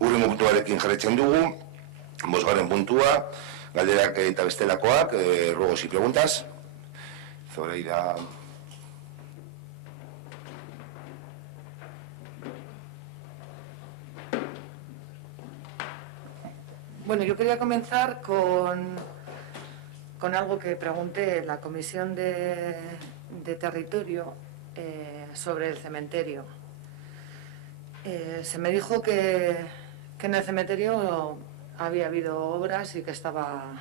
Hurrengo puntuarekin jarraitzen dugu, 5. puntua, galderak eta bestelakoak, ruegos y preguntas. Zoraida. Bueno, yo quería comenzar con algo que pregunté en la Comisión de Territorio sobre el cementerio. Se me dijo que en el cementerio había habido obras y que estaba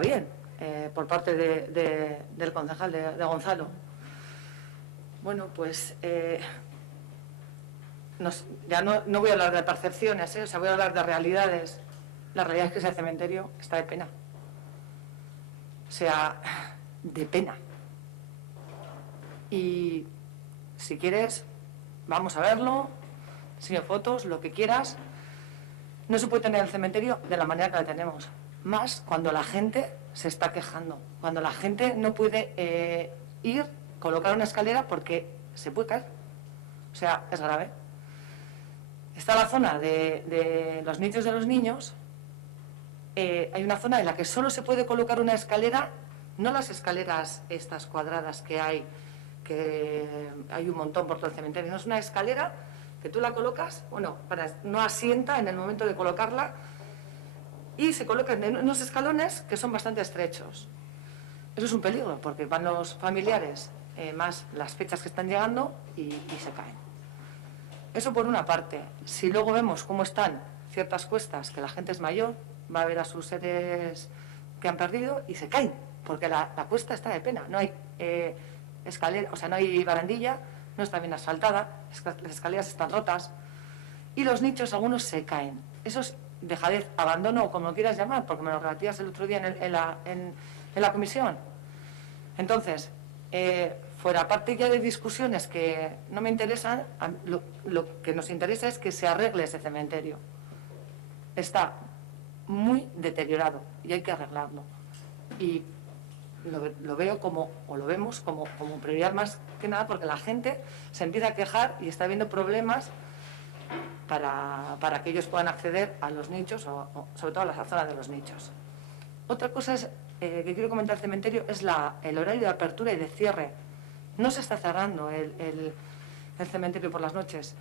bien por parte del concejal de Gonzalo. Bueno, pues ya no voy a hablar de percepciones, o sea, voy a hablar de realidades. La realidad es que ese cementerio está de pena. O sea, de pena. Y si quieres, vamos a verlo, enseño fotos, lo que quieras. No se puede tener el cementerio de la manera que la tenemos. Más cuando la gente se está quejando. Cuando la gente no puede colocar una escalera porque se puede caer. O sea, es grave. Está la zona de los nichos de los niños. Hay una zona en la que solo se puede colocar una escalera, no las escaleras estas cuadradas que hay un montón por todo el cementerio, no es una escalera que tú la colocas, bueno, no asienta en el momento de colocarla, y se colocan en unos escalones que son bastante estrechos. Eso es un peligro, porque van los familiares, más las fechas que están llegando, y se caen. Eso por una parte. Si luego vemos cómo están ciertas cuestas, que la gente es mayor, va a ver a sus seres que han perdido y se caen, porque la cuesta está de pena. No hay escalera, o sea, no hay barandilla, no está bien asfaltada, las escaleras están rotas y los nichos, algunos se caen. Eso es dejadez, abandono, o como lo quieras llamar, porque me lo relativas el otro día en la comisión. Entonces, fuera parte ya de discusiones que no me interesan, lo que nos interesa es que se arregle ese cementerio. Está muy deteriorado y hay que arreglarlo. Y lo veo lo vemos como prioridad más que nada, porque la gente se empieza a quejar y está habiendo problemas para que ellos puedan acceder a los nichos, o sobre todo a la zona de los nichos. Otra cosa que quiero comentar del cementerio es el horario de apertura y de cierre. No se está cerrando el cementerio por las noches.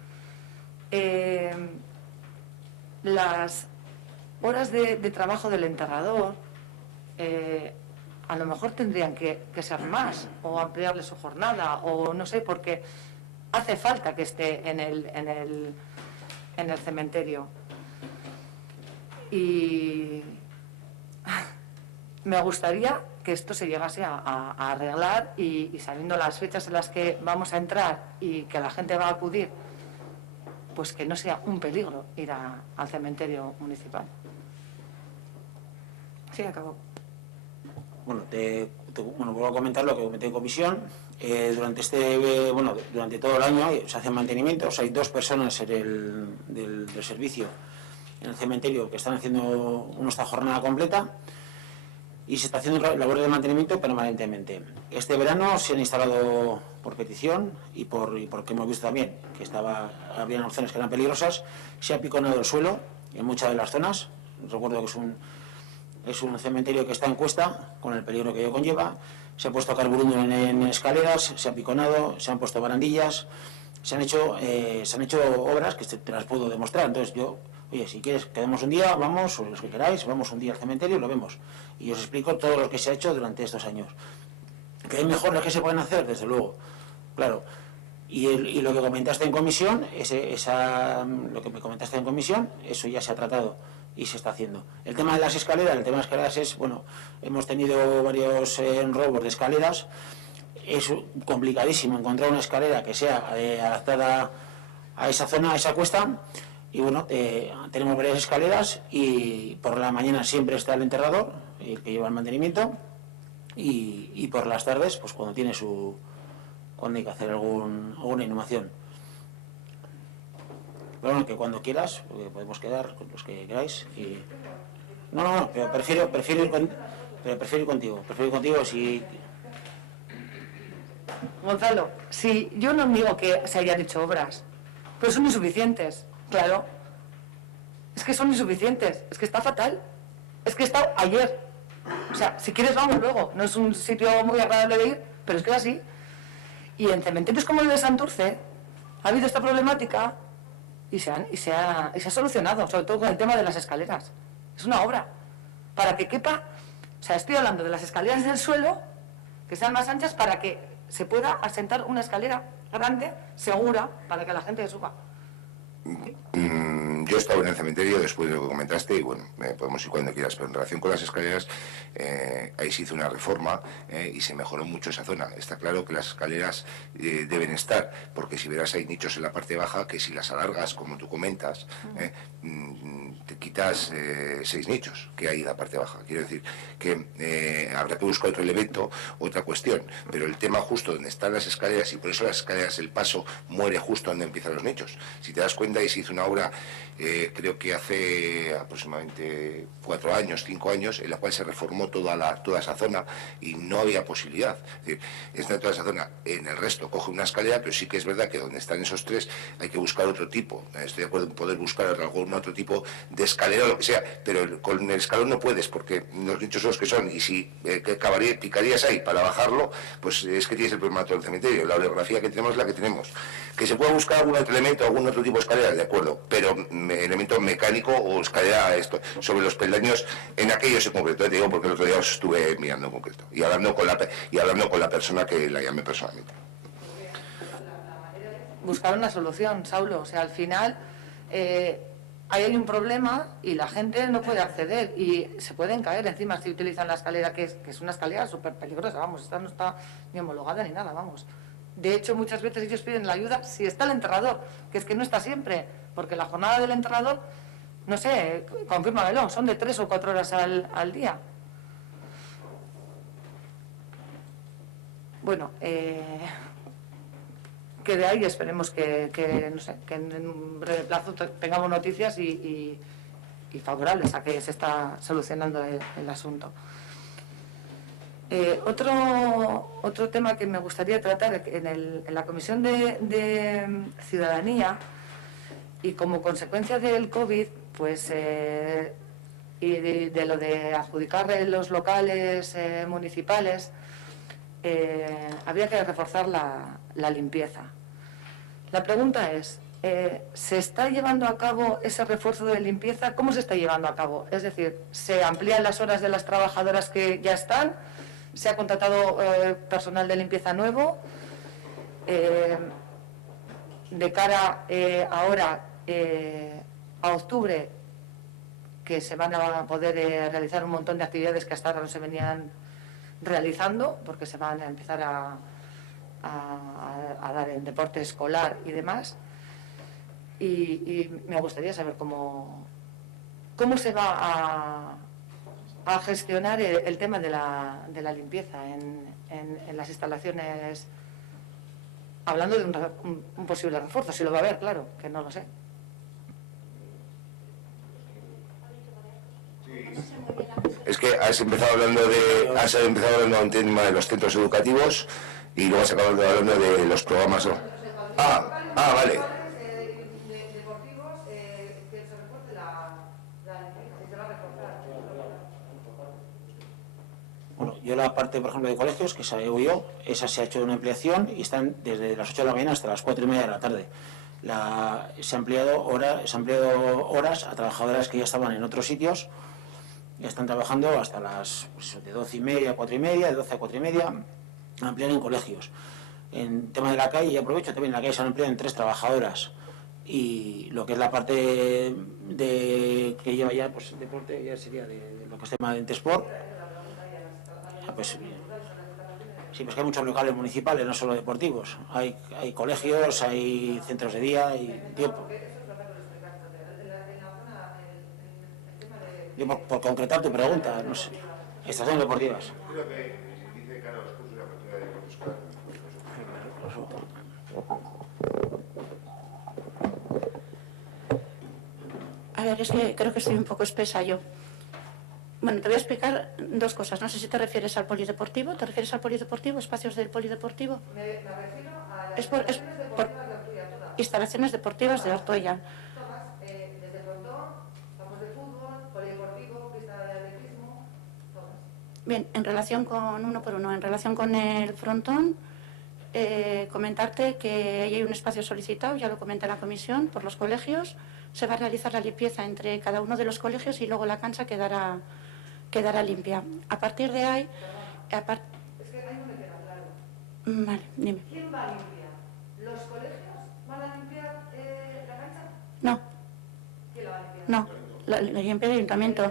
Las horas de trabajo del enterrador a lo mejor tendrían que ser más, o ampliarle su jornada, o no sé, porque hace falta que esté en el cementerio. Y me gustaría que esto se llegase a arreglar, y sabiendo las fechas en las que vamos a entrar y que la gente va a acudir, pues que no sea un peligro ir al cementerio municipal. Sí, acabó. Bueno, vuelvo a comentar lo que comenté en comisión. Durante todo el año se hacen mantenimientos. Hay 2 personas del servicio en el cementerio que están haciendo esta jornada completa, y se está haciendo labores de mantenimiento permanentemente. Este verano se han instalado por petición y porque hemos visto también que había zonas que eran peligrosas. Se ha piconado el suelo en muchas de las zonas. Recuerdo que es un cementerio que está en cuesta, con el peligro que ello conlleva. Se ha puesto carburando en escaleras, se ha piconado, se han puesto barandillas, se han hecho obras que te las puedo demostrar. Entonces oye, si quieres, quedemos un día, vamos, o los que queráis, vamos un día al cementerio y lo vemos. Y os explico todo lo que se ha hecho durante estos años. ¿Que hay mejoras que se pueden hacer? Desde luego, claro. Y lo que comentaste en comisión, lo que me comentaste en comisión, eso ya se ha tratado y se está haciendo. El tema de las escaleras, es, hemos tenido varios robos de escaleras. Es complicadísimo encontrar una escalera que sea adaptada a esa zona, a esa cuesta. Y tenemos varias escaleras, y por la mañana siempre está el enterrador, el que lleva el mantenimiento, y por las tardes, pues cuando hay que hacer alguna inhumación. Pero bueno, que cuando quieras, podemos quedar con los que queráis. No, pero prefiero ir contigo, si... Gonzalo, si yo no digo que se hayan hecho obras, pero son insuficientes, claro. Es que son insuficientes, es que está fatal. Es que he estado ayer. O sea, si quieres vamos luego. No es un sitio muy agradable de ir, pero es que es así. Y en cementerios como el de Santurce ha habido esta problemática y se ha solucionado, sobre todo con el tema de las escaleras. Es una obra. Para que quepa, o sea, estoy hablando de las escaleras del suelo, que sean más anchas para que se pueda asentar una escalera grande, segura, para que la gente suba. Yo estaba en el cementerio después de lo que comentaste y bueno, podemos ir cuando quieras, pero en relación con las escaleras, ahí se hizo una reforma y se mejoró mucho esa zona. Está claro que las escaleras deben estar, porque si verás hay nichos en la parte baja que si las alargas, como tú comentas, te quitas 6 nichos que hay en la parte baja. Quiero decir que habrá que buscar otro elemento, otra cuestión, pero el tema justo donde están las escaleras, y por eso las escaleras, el paso muere justo donde empiezan los nichos. Si te das cuenta, y se hizo una obra, creo que hace aproximadamente 4 años, 5 años, en la cual se reformó toda esa zona y no había posibilidad. Es decir, está toda esa zona, en el resto coge una escalera, pero sí que es verdad que donde están esos 3 hay que buscar otro tipo. Estoy de acuerdo en poder buscar algún otro tipo de escalera o lo que sea, pero con el escalón no puedes, porque los nichos son los que son, y si picarías ahí para bajarlo, pues es que tienes el problema de todo el cementerio. La orografía que tenemos es la que tenemos. Que se pueda buscar algún otro elemento, algún otro tipo de escalera, de acuerdo, pero elemento mecánico o escalera sobre los peldaños en aquellos en concreto, te digo porque el otro día os estuve mirando en concreto y hablando con la persona que la llamé personalmente. Buscar una solución, Saulo. O sea, al final ahí hay un problema y la gente no puede acceder y se pueden caer encima si utilizan la escalera, que es una escalera súper peligrosa, vamos, esta no está ni homologada ni nada, vamos. De hecho, muchas veces ellos piden la ayuda si está el enterrador, que es que no está siempre, porque la jornada del enterrador, no sé, confírmamelo, son de 3 o 4 horas al día. Bueno, que de ahí esperemos no sé, que en un breve plazo tengamos noticias y favorables a que se está solucionando el asunto. Otro tema que me gustaría tratar en la Comisión de Ciudadanía, y como consecuencia del COVID, pues y de lo de adjudicar los locales municipales, habría que reforzar la limpieza. La pregunta es, ¿se está llevando a cabo ese refuerzo de limpieza? ¿Cómo se está llevando a cabo? Es decir, ¿se amplían las horas de las trabajadoras que ya están? ¿Se ha contratado personal de limpieza nuevo? De cara ahora a octubre, que se van a poder realizar un montón de actividades que hasta ahora no se venían realizando, porque se van a empezar a dar en deporte escolar y demás. Y me gustaría saber cómo se va a gestionar el tema de la limpieza en las instalaciones, hablando de un posible refuerzo, si lo va a haber, claro, que no lo sé. Es que has empezado hablando del tema de los centros educativos y luego has acabado hablando de los programas. Vale. Bueno, yo la parte, por ejemplo, de colegios, que salgo yo, esa se ha hecho una ampliación y están desde las 8 de la mañana hasta las 4:30 de la tarde. Se ha ampliado horas a trabajadoras que ya estaban en otros sitios, ya están trabajando hasta las de 12:30 a 4:30, de 12 a 4:30, ampliar en colegios. En tema de la calle, y aprovecho también, la calle se han ampliado en 3 trabajadoras. Y lo que es la parte que lleva ya, pues deporte, ya sería de lo que es tema de Intesport. Pues sí, pues que hay muchos locales municipales, no solo deportivos. Hay colegios, hay centros de día y tiempo. Yo por concretar tu pregunta, no sé, estaciones deportivas. Creo que dice cara a los cursos y la apertura de buscar. A ver, es que creo que estoy un poco espesa yo. Bueno, te voy a explicar 2 cosas. No sé si te refieres al polideportivo. ¿Te refieres al polideportivo? ¿Espacios del polideportivo? Me refiero a las Es por- instalaciones deportivas de Ortuella, todas. instalaciones deportivas de Ortuella. Desde frontón, campos de fútbol, polideportivo, pista de atletismo, todas. Bien, en relación con uno por uno, en relación con el frontón, comentarte que hay un espacio solicitado, ya lo comenté en la comisión, por los colegios. Se va a realizar la limpieza entre cada uno de los colegios y luego la cancha quedará limpia. A partir de ahí... Es que ahí no me queda claro. Vale, dime. ¿Quién va a limpiar? ¿Los colegios van a limpiar la cancha? No, ¿Quién la va a limpiar? no, la limpia el ayuntamiento. ¿El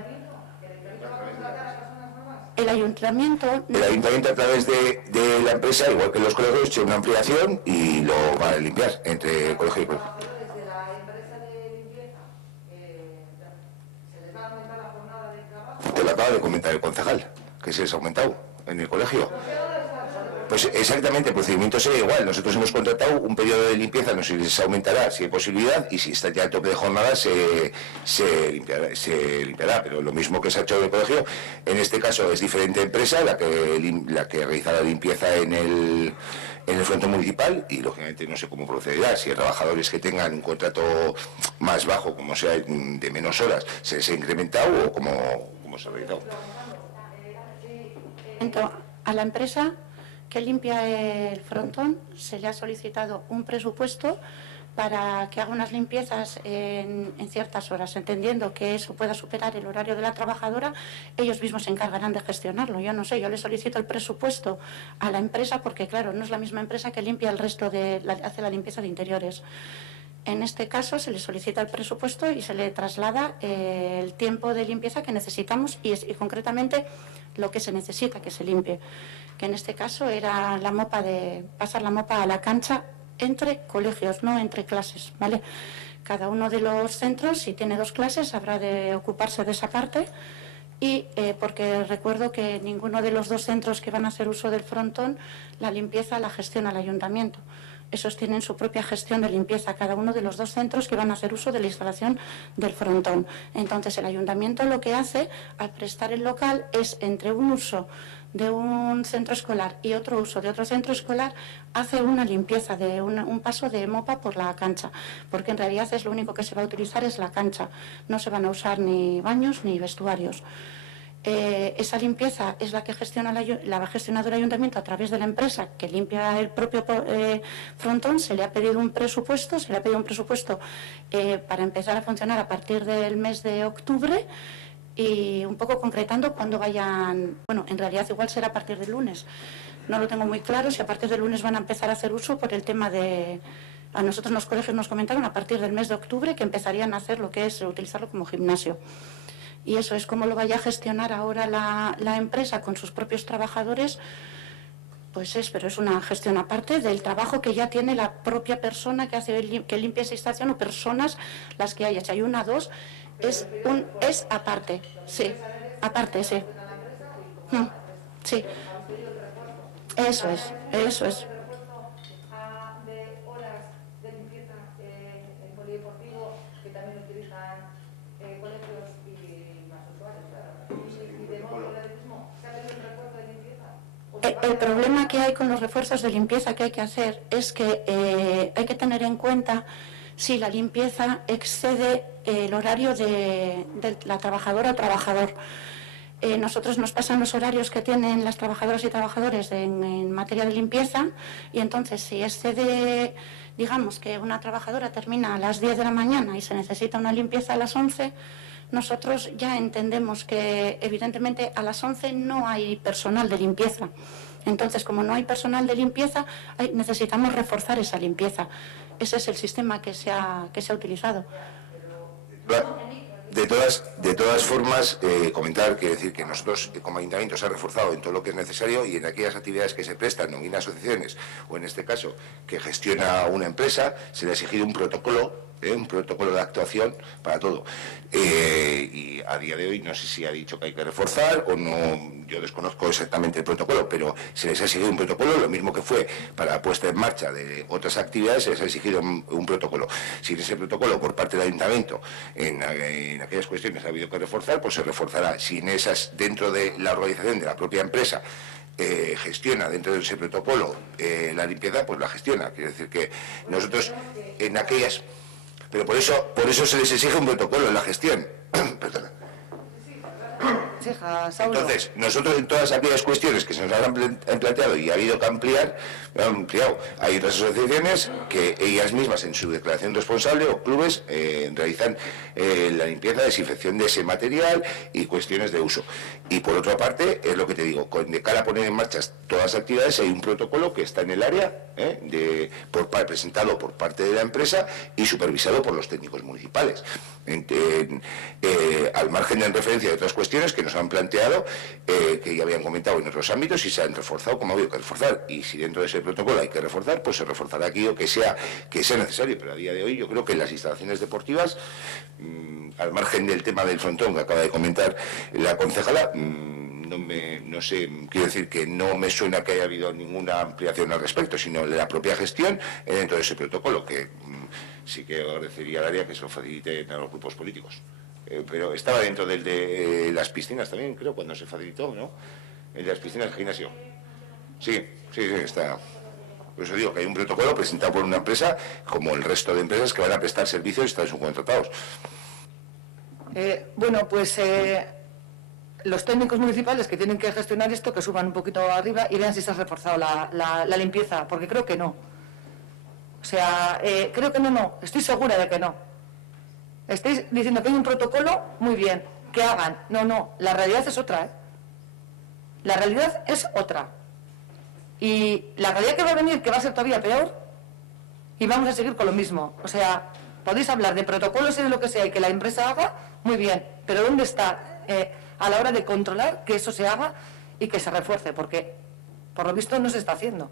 ayuntamiento va a contratar a personas nuevas? El ayuntamiento... El ayuntamiento a través de la empresa, igual que los colegios, tiene una ampliación y lo va a limpiar entre colegio y colegio. Desde la empresa de limpieza, ¿se les va a aumentar la jornada de trabajo? Te lo acaba de comentar el concejal, que se les ha aumentado en el colegio. Pues exactamente, el procedimiento sería igual. Nosotros hemos contratado un periodo de limpieza, no sé si se aumentará, si hay posibilidad, y si está ya a tope de jornada se limpiará. Pero lo mismo que se ha hecho en el colegio, en este caso es diferente empresa la que realiza la limpieza en el frontón municipal, y lógicamente no sé cómo procederá. Si hay trabajadores que tengan un contrato más bajo, como sea de menos horas, se les ha incrementado o cómo se ha realizado. A la empresa que limpia el frontón se le ha solicitado un presupuesto para que haga unas limpiezas en ciertas horas, entendiendo que eso pueda superar el horario de la trabajadora. Ellos mismos se encargarán de gestionarlo. Yo no sé, yo le solicito el presupuesto a la empresa porque, claro, no es la misma empresa que limpia el resto hace la limpieza de interiores. En este caso se le solicita el presupuesto y se le traslada el tiempo de limpieza que necesitamos y concretamente lo que se necesita que se limpie, que en este caso era pasar la mopa a la cancha entre colegios, no entre clases, ¿vale? Cada uno de los centros, si tiene 2 clases, habrá de ocuparse de esa parte, y porque recuerdo que ninguno de los 2 centros que van a hacer uso del frontón, la limpieza la gestiona el ayuntamiento. Esos tienen su propia gestión de limpieza, cada uno de los 2 centros que van a hacer uso de la instalación del frontón. Entonces, el ayuntamiento lo que hace al prestar el local es, entre un uso de un centro escolar y otro uso de otro centro escolar, hace una limpieza, de un paso de mopa por la cancha, porque en realidad es lo único que se va a utilizar es la cancha. No se van a usar ni baños ni vestuarios. Esa limpieza es la que la ha gestionado el ayuntamiento a través de la empresa que limpia el propio frontón. Se le ha pedido un presupuesto, para empezar a funcionar a partir del mes de octubre, y un poco concretando cuándo vayan. Bueno, en realidad igual será a partir del lunes. No lo tengo muy claro si a partir del lunes van a empezar a hacer uso por el tema de... A nosotros en los colegios nos comentaron a partir del mes de octubre que empezarían a hacer lo que es utilizarlo como gimnasio. Y eso es como lo vaya a gestionar ahora la empresa con sus propios trabajadores, pero es una gestión aparte del trabajo que ya tiene la propia persona que limpia esa instalación, o personas las que haya. Si hay 1 o 2, es aparte, sí, aparte, sí. Sí, eso es. El problema que hay con los refuerzos de limpieza que hay que hacer es que hay que tener en cuenta si la limpieza excede el horario de la trabajadora o trabajador. Nosotros nos pasan los horarios que tienen las trabajadoras y trabajadores en materia de limpieza, y entonces si excede, digamos que una trabajadora termina a las 10 de la mañana y se necesita una limpieza a las 11, nosotros ya entendemos que evidentemente a las 11 no hay personal de limpieza. Entonces, como no hay personal de limpieza, necesitamos reforzar esa limpieza. Ese es el sistema que se ha utilizado. De todas formas, comentar, quiero decir que nosotros como ayuntamiento se ha reforzado en todo lo que es necesario, y en aquellas actividades que se prestan en asociaciones, o en este caso que gestiona una empresa, se le ha exigido un protocolo de actuación para todo. Y a día de hoy no sé si ha dicho que hay que reforzar o no, yo desconozco exactamente el protocolo, pero se les ha exigido un protocolo, lo mismo que fue para la puesta en marcha de otras actividades, se les ha exigido un protocolo. Si en ese protocolo por parte del ayuntamiento en aquellas cuestiones ha habido que reforzar, pues se reforzará. Si en esas, dentro de la organización de la propia empresa, gestiona dentro de ese protocolo la limpieza, pues la gestiona. Quiere decir que nosotros en aquellas... Pero por eso se les exige un protocolo en la gestión. Perdona. Entonces, nosotros en todas aquellas cuestiones que se nos han planteado y ha habido que ampliar, hay otras asociaciones que ellas mismas en su declaración responsable o clubes realizan la limpieza, desinfección de ese material y cuestiones de uso. Y por otra parte, es lo que te digo, de cara a poner en marcha todas las actividades hay un protocolo que está en el área, presentado por parte de la empresa y supervisado por los técnicos municipales. Al margen de referencia de otras cuestiones que nos han planteado, que ya habían comentado en otros ámbitos y se han reforzado como ha habido que reforzar, y si dentro de ese protocolo hay que reforzar, pues se reforzará aquello que sea necesario, pero a día de hoy yo creo que en las instalaciones deportivas, al margen del tema del frontón que acaba de comentar la concejala, no sé, quiero decir que no me suena que haya habido ninguna ampliación al respecto, sino la propia gestión dentro de ese protocolo, que sí que agradecería al área que se lo facilite a los grupos políticos. Pero estaba dentro del de las piscinas también, creo, cuando se facilitó, ¿no? El de las piscinas del gimnasio. Sí, está. Por eso digo que hay un protocolo presentado por una empresa, como el resto de empresas que van a prestar servicios y están subcontratados. Bueno, pues los técnicos municipales que tienen que gestionar esto, que suban un poquito arriba y vean si se ha reforzado la limpieza, porque creo que no. O sea, creo que no, estoy segura de que no. Estáis diciendo que hay un protocolo, muy bien, que hagan. No, la realidad es otra, ¿eh? La realidad es otra. Y la realidad que va a venir, que va a ser todavía peor, y vamos a seguir con lo mismo. O sea, podéis hablar de protocolos y de lo que sea y que la empresa haga, muy bien, pero ¿dónde está a la hora de controlar que eso se haga y que se refuerce? Porque, por lo visto, no se está haciendo.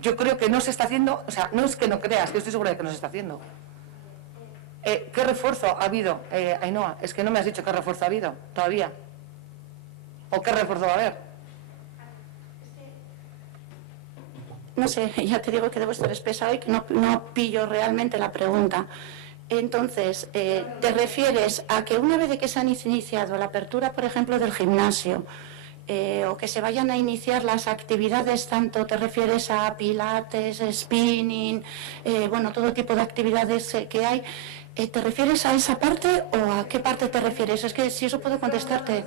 Yo creo que no se está haciendo, o sea, no es que no creas, que estoy segura de que no se está haciendo. ¿Qué refuerzo ha habido, Ainhoa? Es que no me has dicho qué refuerzo ha habido todavía. ¿O qué refuerzo va a haber? No sé, ya te digo que debo estar espesa y que no pillo realmente la pregunta. Entonces, ¿te refieres a que una vez de que se han iniciado la apertura, por ejemplo, del gimnasio, o que se vayan a iniciar las actividades, tanto te refieres a pilates, spinning, todo tipo de actividades que hay, ¿te refieres a esa parte o a qué parte te refieres? Es que si eso puedo contestarte.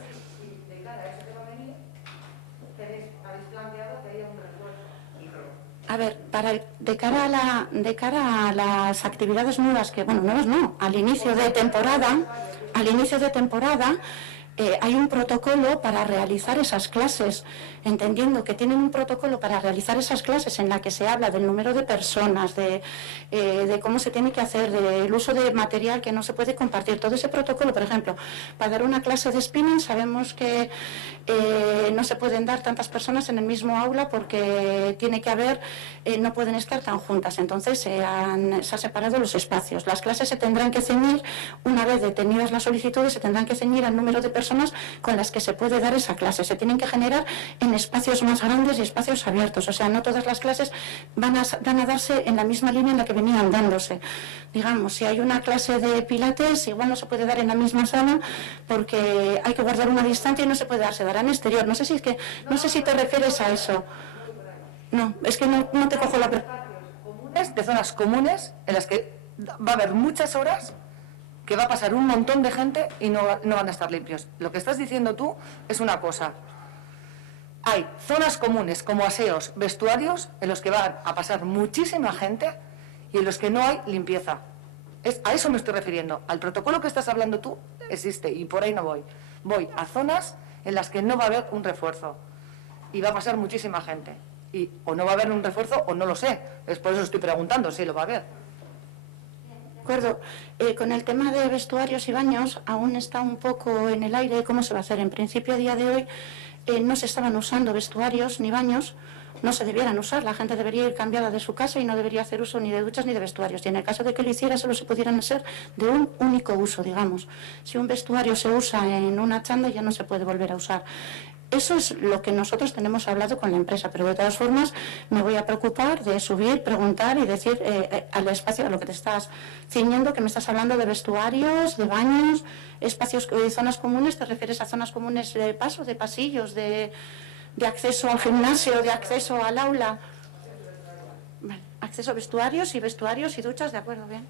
A ver, de cara a las actividades nuevas, que bueno, nuevas no, al inicio de temporada, hay un protocolo para realizar esas clases, entendiendo que tienen un protocolo para realizar esas clases en la que se habla del número de personas, de cómo se tiene que hacer, del uso de material que no se puede compartir. Todo ese protocolo, por ejemplo, para dar una clase de spinning sabemos que no se pueden dar tantas personas en el mismo aula porque tiene que haber, no pueden estar tan juntas. Entonces se han separado los espacios. Las clases se tendrán que ceñir, una vez detenidas las solicitudes, se tendrán que ceñir al número de personas con las que se puede dar esa clase. Se tienen que generar en espacios más grandes y espacios abiertos. O sea, no todas las clases van a darse en la misma línea en la que venían dándose. Digamos, si hay una clase de pilates, igual no se puede dar en la misma sala porque hay que guardar una distancia y no se puede dar, se dará en exterior. No sé si te refieres a eso. No, es que no te cojo la pregunta. De zonas comunes en las que va a haber muchas horas que va a pasar un montón de gente y no van a estar limpios. Lo que estás diciendo tú es una cosa. Hay zonas comunes como aseos, vestuarios, en los que van a pasar muchísima gente y en los que no hay limpieza. A eso me estoy refiriendo. Al protocolo que estás hablando tú existe y por ahí no voy. Voy a zonas en las que no va a haber un refuerzo y va a pasar muchísima gente. Y o no va a haber un refuerzo o no lo sé. Es por eso estoy preguntando si lo va a haber. De acuerdo. Con el tema de vestuarios y baños aún está un poco en el aire cómo se va a hacer. En principio, a día de hoy, no se estaban usando vestuarios ni baños, no se debieran usar. La gente debería ir cambiada de su casa y no debería hacer uso ni de duchas ni de vestuarios. Y en el caso de que lo hiciera, solo se pudieran hacer de un único uso, digamos. Si un vestuario se usa en una chanda, ya no se puede volver a usar. Eso es lo que nosotros tenemos hablado con la empresa, pero de todas formas me voy a preocupar de subir, preguntar y decir al espacio a lo que te estás ciñendo, que me estás hablando de vestuarios, de baños, espacios, zonas comunes. ¿Te refieres a zonas comunes de paso, de pasillos, de de acceso al gimnasio, de acceso al aula. Vale. Acceso a vestuarios y duchas, de acuerdo, bien.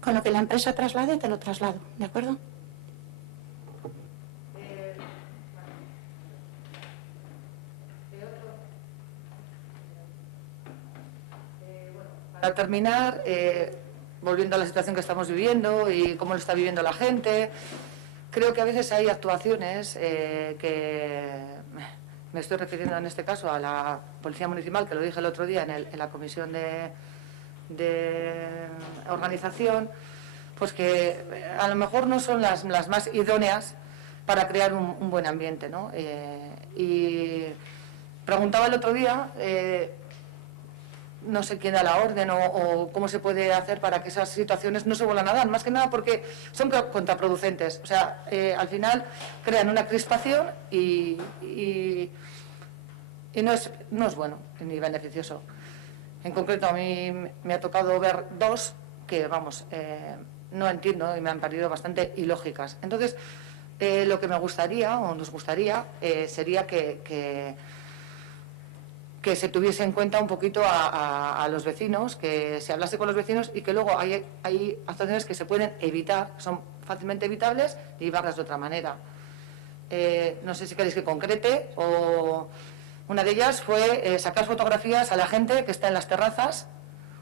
Con lo que la empresa traslade, te lo traslado, ¿de acuerdo? Para terminar, volviendo a la situación que estamos viviendo y cómo lo está viviendo la gente, creo que a veces hay actuaciones que me estoy refiriendo en este caso a la Policía Municipal, que lo dije el otro día en la comisión de organización, pues que a lo mejor no son las más idóneas para crear un buen ambiente, ¿no? Y preguntaba el otro día, no sé quién da la orden o cómo se puede hacer para que esas situaciones no se vuelvan a dar, más que nada porque son contraproducentes. O sea, al final crean una crispación y no es bueno ni beneficioso. En concreto, a mí me ha tocado ver dos que, vamos, no entiendo y me han parecido bastante ilógicas. Entonces, lo que me gustaría o nos gustaría sería que se tuviese en cuenta un poquito a los vecinos, que se hablase con los vecinos y que luego hay actuaciones que se pueden evitar, son fácilmente evitables y llevarlas de otra manera. No sé si queréis que concrete, o una de ellas fue sacar fotografías a la gente que está en las terrazas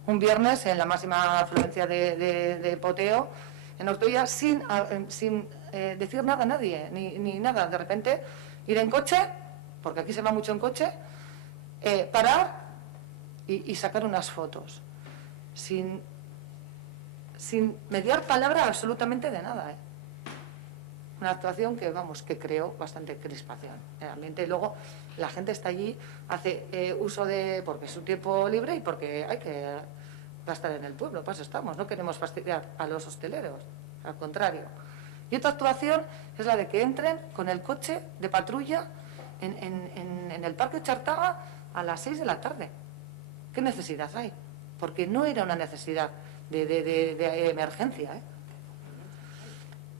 un viernes en la máxima afluencia de poteo en Ortuella sin decir nada a nadie, ni nada. De repente ir en coche, porque aquí se va mucho en coche, parar y sacar unas fotos sin mediar palabra absolutamente de nada, Una actuación que, vamos, que creó bastante crispación en el ambiente. Y luego la gente está allí, hace uso porque es su tiempo libre y porque hay que gastar en el pueblo, pues estamos, no queremos fastidiar a los hosteleros, al contrario. Y otra actuación es la de que entren con el coche de patrulla en el Parque Chartaga a las 6 de la tarde. ¿Qué necesidad hay? Porque no era una necesidad de emergencia,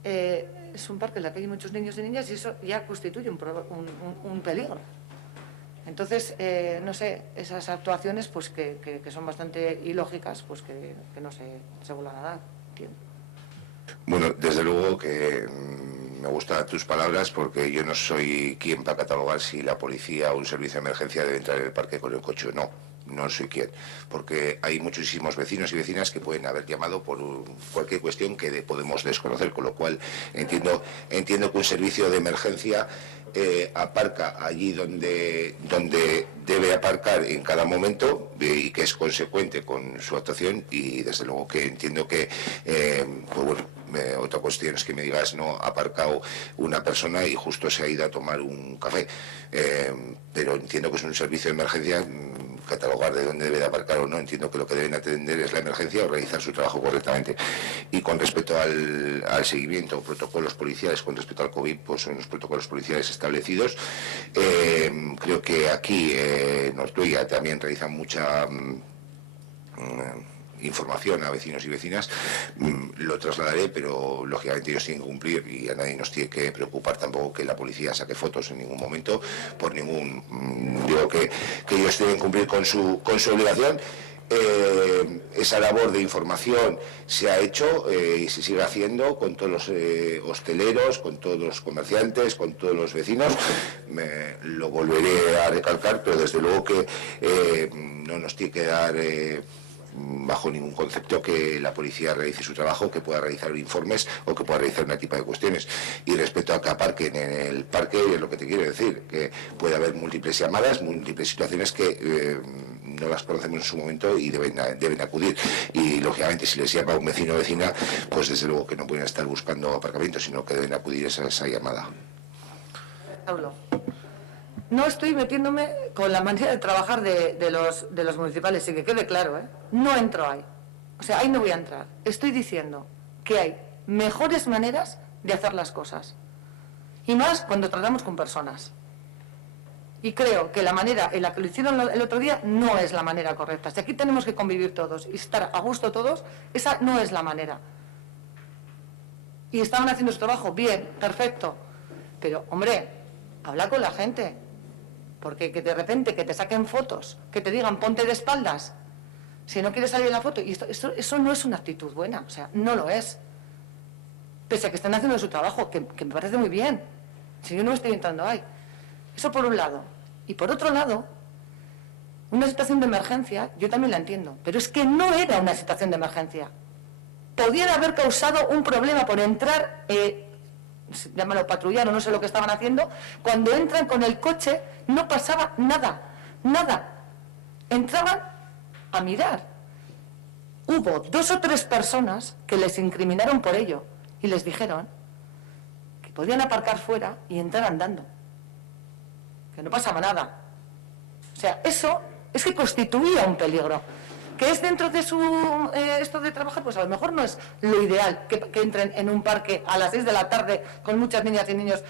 es un parque en el que hay muchos niños y niñas y eso ya constituye un peligro. Entonces, no sé, esas actuaciones pues que son bastante ilógicas, pues que no se vuelvan a dar, entiendo. Bueno, desde luego que me gustan tus palabras, porque yo no soy quien para catalogar si la policía o un servicio de emergencia debe entrar en el parque con el coche o no. No soy quien, porque hay muchísimos vecinos y vecinas que pueden haber llamado por cualquier cuestión que podemos desconocer, con lo cual entiendo que un servicio de emergencia aparca allí donde debe aparcar en cada momento y que es consecuente con su actuación, y desde luego que entiendo que pues bueno, otra cuestión es que me digas no ha aparcado una persona y justo se ha ido a tomar un café, pero entiendo que es un servicio de emergencia. Catalogar de dónde debe de aparcar o no, entiendo que lo que deben atender es la emergencia o realizar su trabajo correctamente. Y con respecto al seguimiento, protocolos policiales con respecto al COVID, pues son los protocolos policiales establecidos. Creo que aquí en Ortuella también realizan mucha información a vecinos y vecinas. Lo trasladaré, pero lógicamente ellos tienen que cumplir y a nadie nos tiene que preocupar tampoco que la policía saque fotos en ningún momento, por ningún... digo que ellos tienen que cumplir con su obligación. Esa labor de información se ha hecho y se sigue haciendo con todos los hosteleros, con todos los comerciantes, con todos los vecinos. Lo volveré a recalcar, pero desde luego que no nos tiene que dar bajo ningún concepto que la policía realice su trabajo, que pueda realizar informes o que pueda realizar una tipo de cuestiones. Y respecto a que aparquen en el parque, es lo que te quiero decir, que puede haber múltiples llamadas, múltiples situaciones que no las conocemos en su momento y deben acudir. Y lógicamente si les llama un vecino o vecina, pues desde luego que no pueden estar buscando aparcamiento, sino que deben acudir a esa llamada. Pablo, no estoy metiéndome con la manera de trabajar de los municipales, y que quede claro, no entro ahí. O sea, ahí no voy a entrar. Estoy diciendo que hay mejores maneras de hacer las cosas. Y más cuando tratamos con personas. Y creo que la manera en la que lo hicieron el otro día no es la manera correcta. Si aquí tenemos que convivir todos y estar a gusto todos, esa no es la manera. Y estaban haciendo su trabajo, bien, perfecto. Pero, hombre, habla con la gente. Porque que de repente que te saquen fotos, que te digan ponte de espaldas, si no quieres salir en la foto, y eso no es una actitud buena, o sea, no lo es. Pese a que están haciendo su trabajo, que me parece muy bien. Si yo no me estoy entrando ahí. Eso por un lado. Y por otro lado, una situación de emergencia, yo también la entiendo, pero es que no era una situación de emergencia. Podían haber causado un problema por entrar, llámalo patrullar o no sé lo que estaban haciendo, cuando entran con el coche no pasaba nada, nada. Entraban a mirar. Hubo 2 o 3 personas que les incriminaron por ello y les dijeron que podían aparcar fuera y entrar andando, que no pasaba nada. O sea, eso es que constituía un peligro. Que es dentro de su esto de trabajar, pues a lo mejor no es lo ideal que entren en un parque a las 6 de la tarde con muchas niñas y niños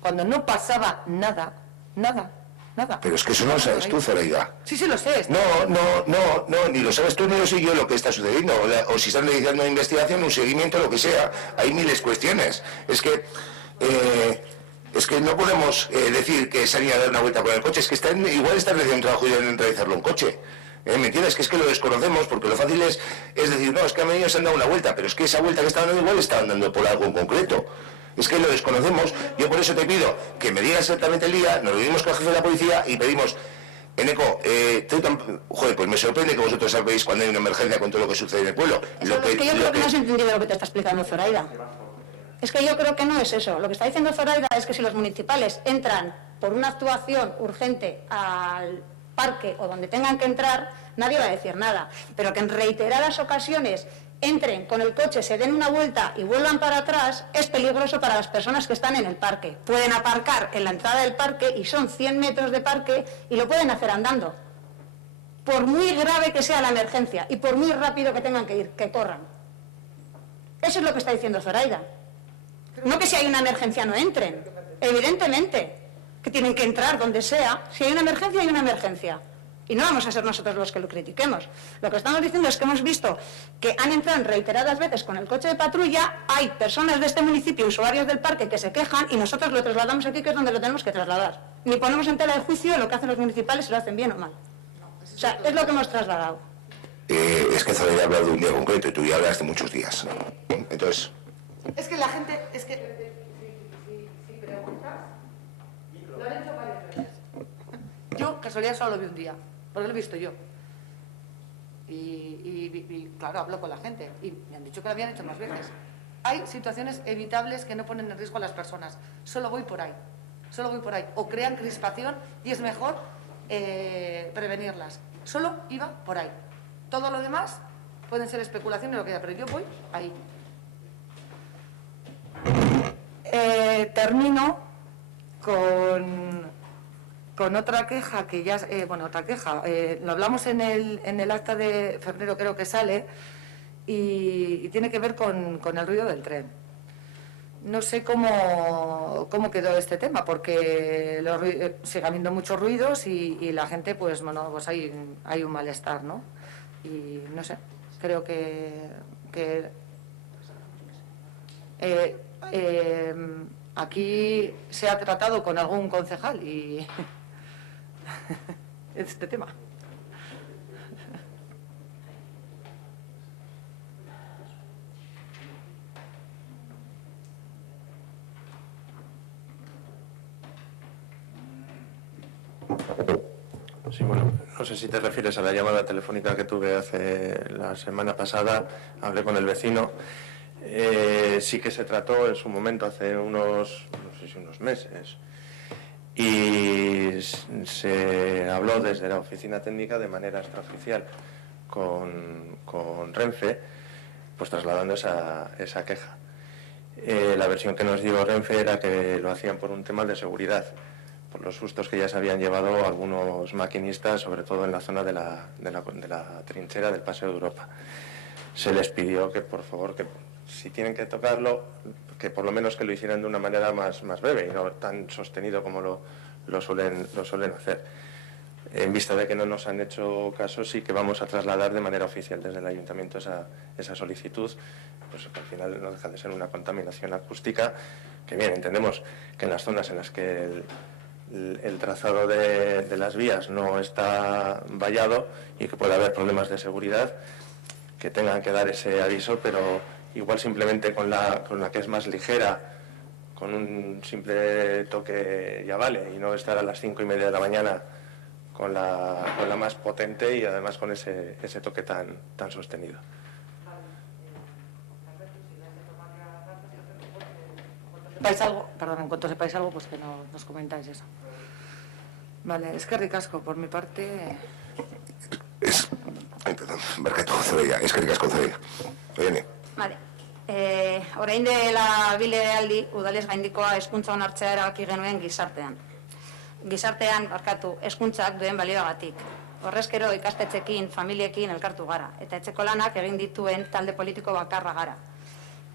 cuando no pasaba nada, nada. Nada. Pero es que eso no lo sabes tú, Zoraida. Sí, lo sé. No, ni lo sabes tú ni lo sé yo lo que está sucediendo. O si están realizando una investigación, un seguimiento, lo que sea. Hay miles de cuestiones. Es que no podemos decir que se han ido a dar una vuelta con el coche. Es que igual están haciendo un trabajo y deben realizarlo en coche. ¿Me entiendes? Que es que lo desconocemos, porque lo fácil es decir, no, es que a ellos se han dado una vuelta, pero es que esa vuelta que estaban dando igual estaban dando por algo en concreto. Es que lo desconocemos. Yo por eso te pido que me digas exactamente el día, nos reunimos con el jefe de la policía y pedimos, Eneco, pues me sorprende que vosotros sabéis cuando hay una emergencia con todo lo que sucede en el pueblo. Es que yo creo que no has entendido lo que te está explicando Zoraida. Es que yo creo que no es eso. Lo que está diciendo Zoraida es que si los municipales entran por una actuación urgente al parque o donde tengan que entrar, nadie va a decir nada. Pero que en reiteradas ocasiones entren con el coche, se den una vuelta y vuelvan para atrás, es peligroso para las personas que están en el parque. Pueden aparcar en la entrada del parque y son 100 metros de parque y lo pueden hacer andando. Por muy grave que sea la emergencia y por muy rápido que tengan que ir, que corran. Eso es lo que está diciendo Zoraida. No que si hay una emergencia no entren. Evidentemente que tienen que entrar donde sea. Si hay una emergencia, hay una emergencia. Y no vamos a ser nosotros los que lo critiquemos. Lo que estamos diciendo es que hemos visto que han entrado reiteradas veces con el coche de patrulla, hay personas de este municipio, usuarios del parque, que se quejan y nosotros lo trasladamos aquí, que es donde lo tenemos que trasladar. Ni ponemos en tela de juicio lo que hacen los municipales, si lo hacen bien o mal. O sea, es lo que hemos trasladado. Es que Zoraida ha hablado de un día concreto y tú ya hablas de muchos días. Entonces... Es que la gente... Es que... Si preguntas... Lo han hecho varias veces. Yo, casualidad, solo lo vi un día. Porque lo he visto yo. Y claro, hablo con la gente y me han dicho que lo habían hecho más veces. Hay situaciones evitables que no ponen en riesgo a las personas. Solo voy por ahí. O crean crispación y es mejor prevenirlas. Solo iba por ahí. Todo lo demás pueden ser especulaciones o lo que sea, pero yo voy ahí. Termino con otra queja que ya, lo hablamos en el acta de febrero, creo que sale, y tiene que ver con el ruido del tren. No sé cómo quedó este tema, porque sigue habiendo muchos ruidos y la gente, pues hay un malestar, ¿no? Y no sé, creo que aquí se ha tratado con algún concejal y este tema. Sí, bueno, no sé si te refieres a la llamada telefónica que tuve la semana pasada, hablé con el vecino. Sí que se trató en su momento hace unos meses y se habló desde la oficina técnica de manera extraoficial con Renfe, pues trasladando esa queja. La versión que nos dio Renfe era que lo hacían por un tema de seguridad, por los sustos que ya se habían llevado algunos maquinistas, sobre todo en la zona de la trinchera del Paseo de Europa. Se les pidió que, por favor, que si tienen que tocarlo, que por lo menos que lo hicieran de una manera más breve y no tan sostenido como lo lo suelen hacer. En vista de que no nos han hecho caso, sí que vamos a trasladar de manera oficial desde el Ayuntamiento esa solicitud, pues que al final no deja de ser una contaminación acústica, que bien, entendemos que en las zonas en las que el trazado de las vías no está vallado y que puede haber problemas de seguridad, que tengan que dar ese aviso, pero igual simplemente con la que es más ligera, con un simple toque ya vale, y no estar a las 5:30 de la mañana con la más potente y además con ese toque tan sostenido. En cuanto sepáis algo, pues que nos comentáis eso. Vale, es que ricasco, por mi parte... Barkatu, Zoraia, eskerrik asko, Zoraia. Oiane. Vale. Orain dela bilealdi, udalez gaindikoa hezkuntza onartzea erabaki genuen gizartean. Gizartean, hezkuntzak duen balioagatik. Horrezkero ikastetxekin, familiekin elkartu gara, eta etxeko lanak egin dituen talde politiko bakarra gara.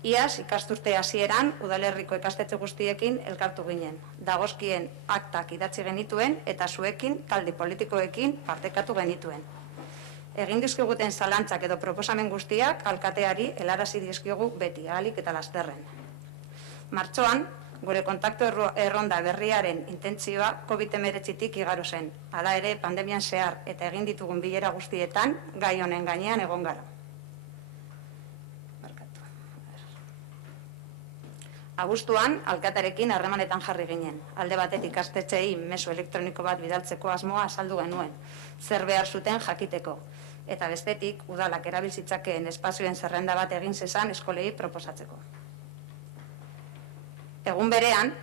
Iaz, ikasturte hasieran, udalerriko ikastetxe guztiekin elkartu ginen. Dagozkien aktak idatzi genituen, eta zuekin, talde politikoekin partekatu genituen. Egin dizkiguten zalantzak edo proposamen guztiak alkateari helarazi dizkigu beti, ahalik eta lasterren. Martxoan, gure kontaktu erronda berriaren intentzioa COVID-19tik igaro zen. Hala ere, pandemian zehar eta egin ditugun bilera guztietan, gai honen gainean egon gara. Abuztuan, alkatarekin harremanetan jarri ginen. Alde batetik ikastetxeei mezu elektroniko bat bidaltzeko asmoa azaldu genuen, zer behar zuten jakiteko. Eta bestetik, udalak erabiltzitzakeen espazioen zerrenda bat egin zezan eskolei proposatzeko. Egun berean,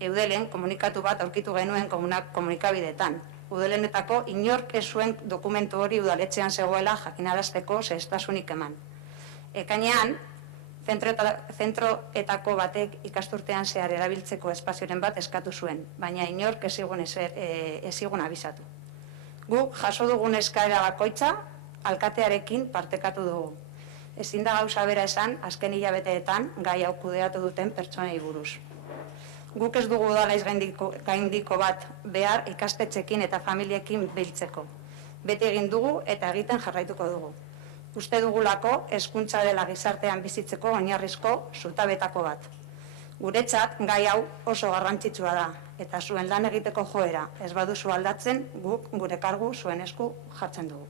Eudelen komunikatu bat aurkitu genuen komunikabideetan. Udelenetako inork ez zuen dokumentu hori udaletxean zegoela jakinarazteko zehaztasunik eman. Ekainean, zentroetako batek ikasturtean zehar erabiltzeko espazioren bat eskatu zuen, baina inork ez zigun abisatu. Guk jaso dugun eskaera bakoitza, alkatearekin partekatu dugu. Ezin da gauza bera esan, azken hilabeteetan gai hau kudeatu duten pertsonei buruz. Guk ez dugu udalaiz gaindiko bat behar ikastetxekin eta familiekin biltzeko. Beti egin dugu eta egiten jarraituko dugu. Uste dugulako hezkuntza dela gizartean bizitzeko oinarrizko zutabetako bat. Guretzat gai hau oso garrantzitsua da, eta zuen lan egiteko joera ez baduzu aldatzen, guk gure kargu zuen esku jartzen dugu.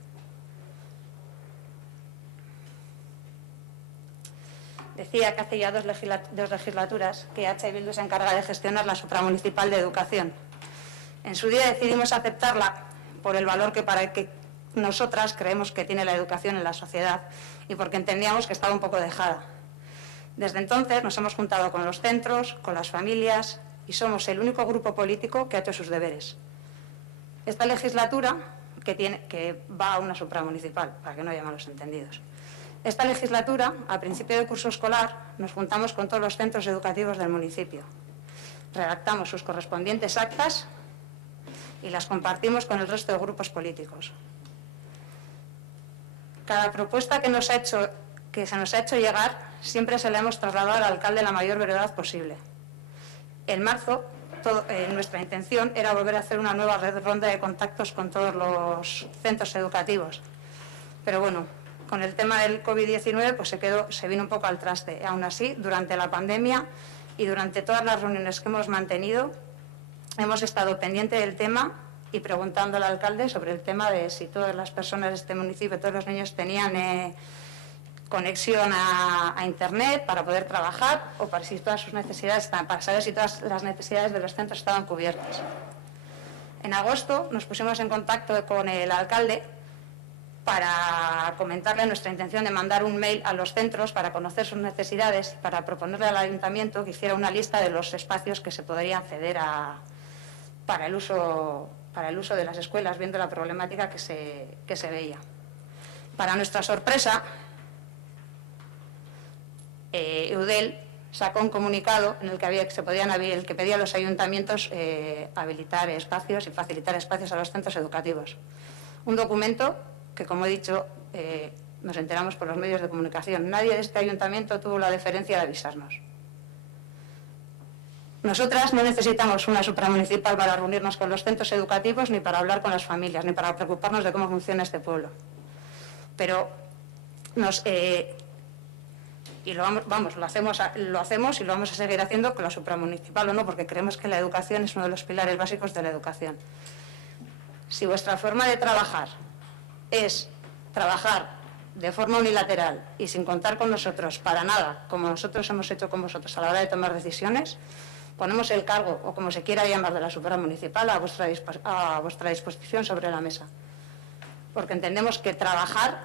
Decía que hace ya dos legislaturas que H. Bildu se encarga de gestionar la supramunicipal de educación. En su día decidimos aceptarla por el valor que nosotras creemos que tiene la educación en la sociedad y porque entendíamos que estaba un poco dejada. Desde entonces nos hemos juntado con los centros, con las familias y somos el único grupo político que ha hecho sus deberes. Esta legislatura, que va a una supramunicipal, para que no haya malos entendidos. Esta legislatura, a principio del curso escolar, nos juntamos con todos los centros educativos del municipio. Redactamos sus correspondientes actas y las compartimos con el resto de grupos políticos. Cada propuesta que se nos ha hecho llegar, siempre se la hemos trasladado al alcalde la mayor brevedad posible. En marzo, nuestra intención era volver a hacer una nueva ronda de contactos con todos los centros educativos. Pero bueno, con el tema del COVID-19 pues se vino un poco al traste. Aún así, durante la pandemia y durante todas las reuniones que hemos mantenido, hemos estado pendientes del tema y preguntando al alcalde sobre el tema de si todas las personas de este municipio, todos los niños tenían conexión a Internet para poder trabajar o para si todas sus necesidades para saber si todas las necesidades de los centros estaban cubiertas. En agosto nos pusimos en contacto con el alcalde para comentarle nuestra intención de mandar un mail a los centros para conocer sus necesidades y para proponerle al ayuntamiento que hiciera una lista de los espacios que se podrían ceder para el uso de las escuelas, viendo la problemática que se veía. Para nuestra sorpresa, Eudel sacó un comunicado en el que pedía a los ayuntamientos habilitar espacios y facilitar espacios a los centros educativos. Un documento que, como he dicho, nos enteramos por los medios de comunicación. Nadie de este ayuntamiento tuvo la deferencia de avisarnos. Nosotras no necesitamos una supramunicipal para reunirnos con los centros educativos, ni para hablar con las familias, ni para preocuparnos de cómo funciona este pueblo. Pero lo hacemos y lo vamos a seguir haciendo con la supramunicipal o no, porque creemos que la educación es uno de los pilares básicos de la educación. Si vuestra forma de trabajar es trabajar de forma unilateral y sin contar con nosotros para nada, como nosotros hemos hecho con vosotros a la hora de tomar decisiones, ponemos el cargo, o como se quiera llamar, de la supramunicipal a vuestra disposición sobre la mesa. Porque entendemos que trabajar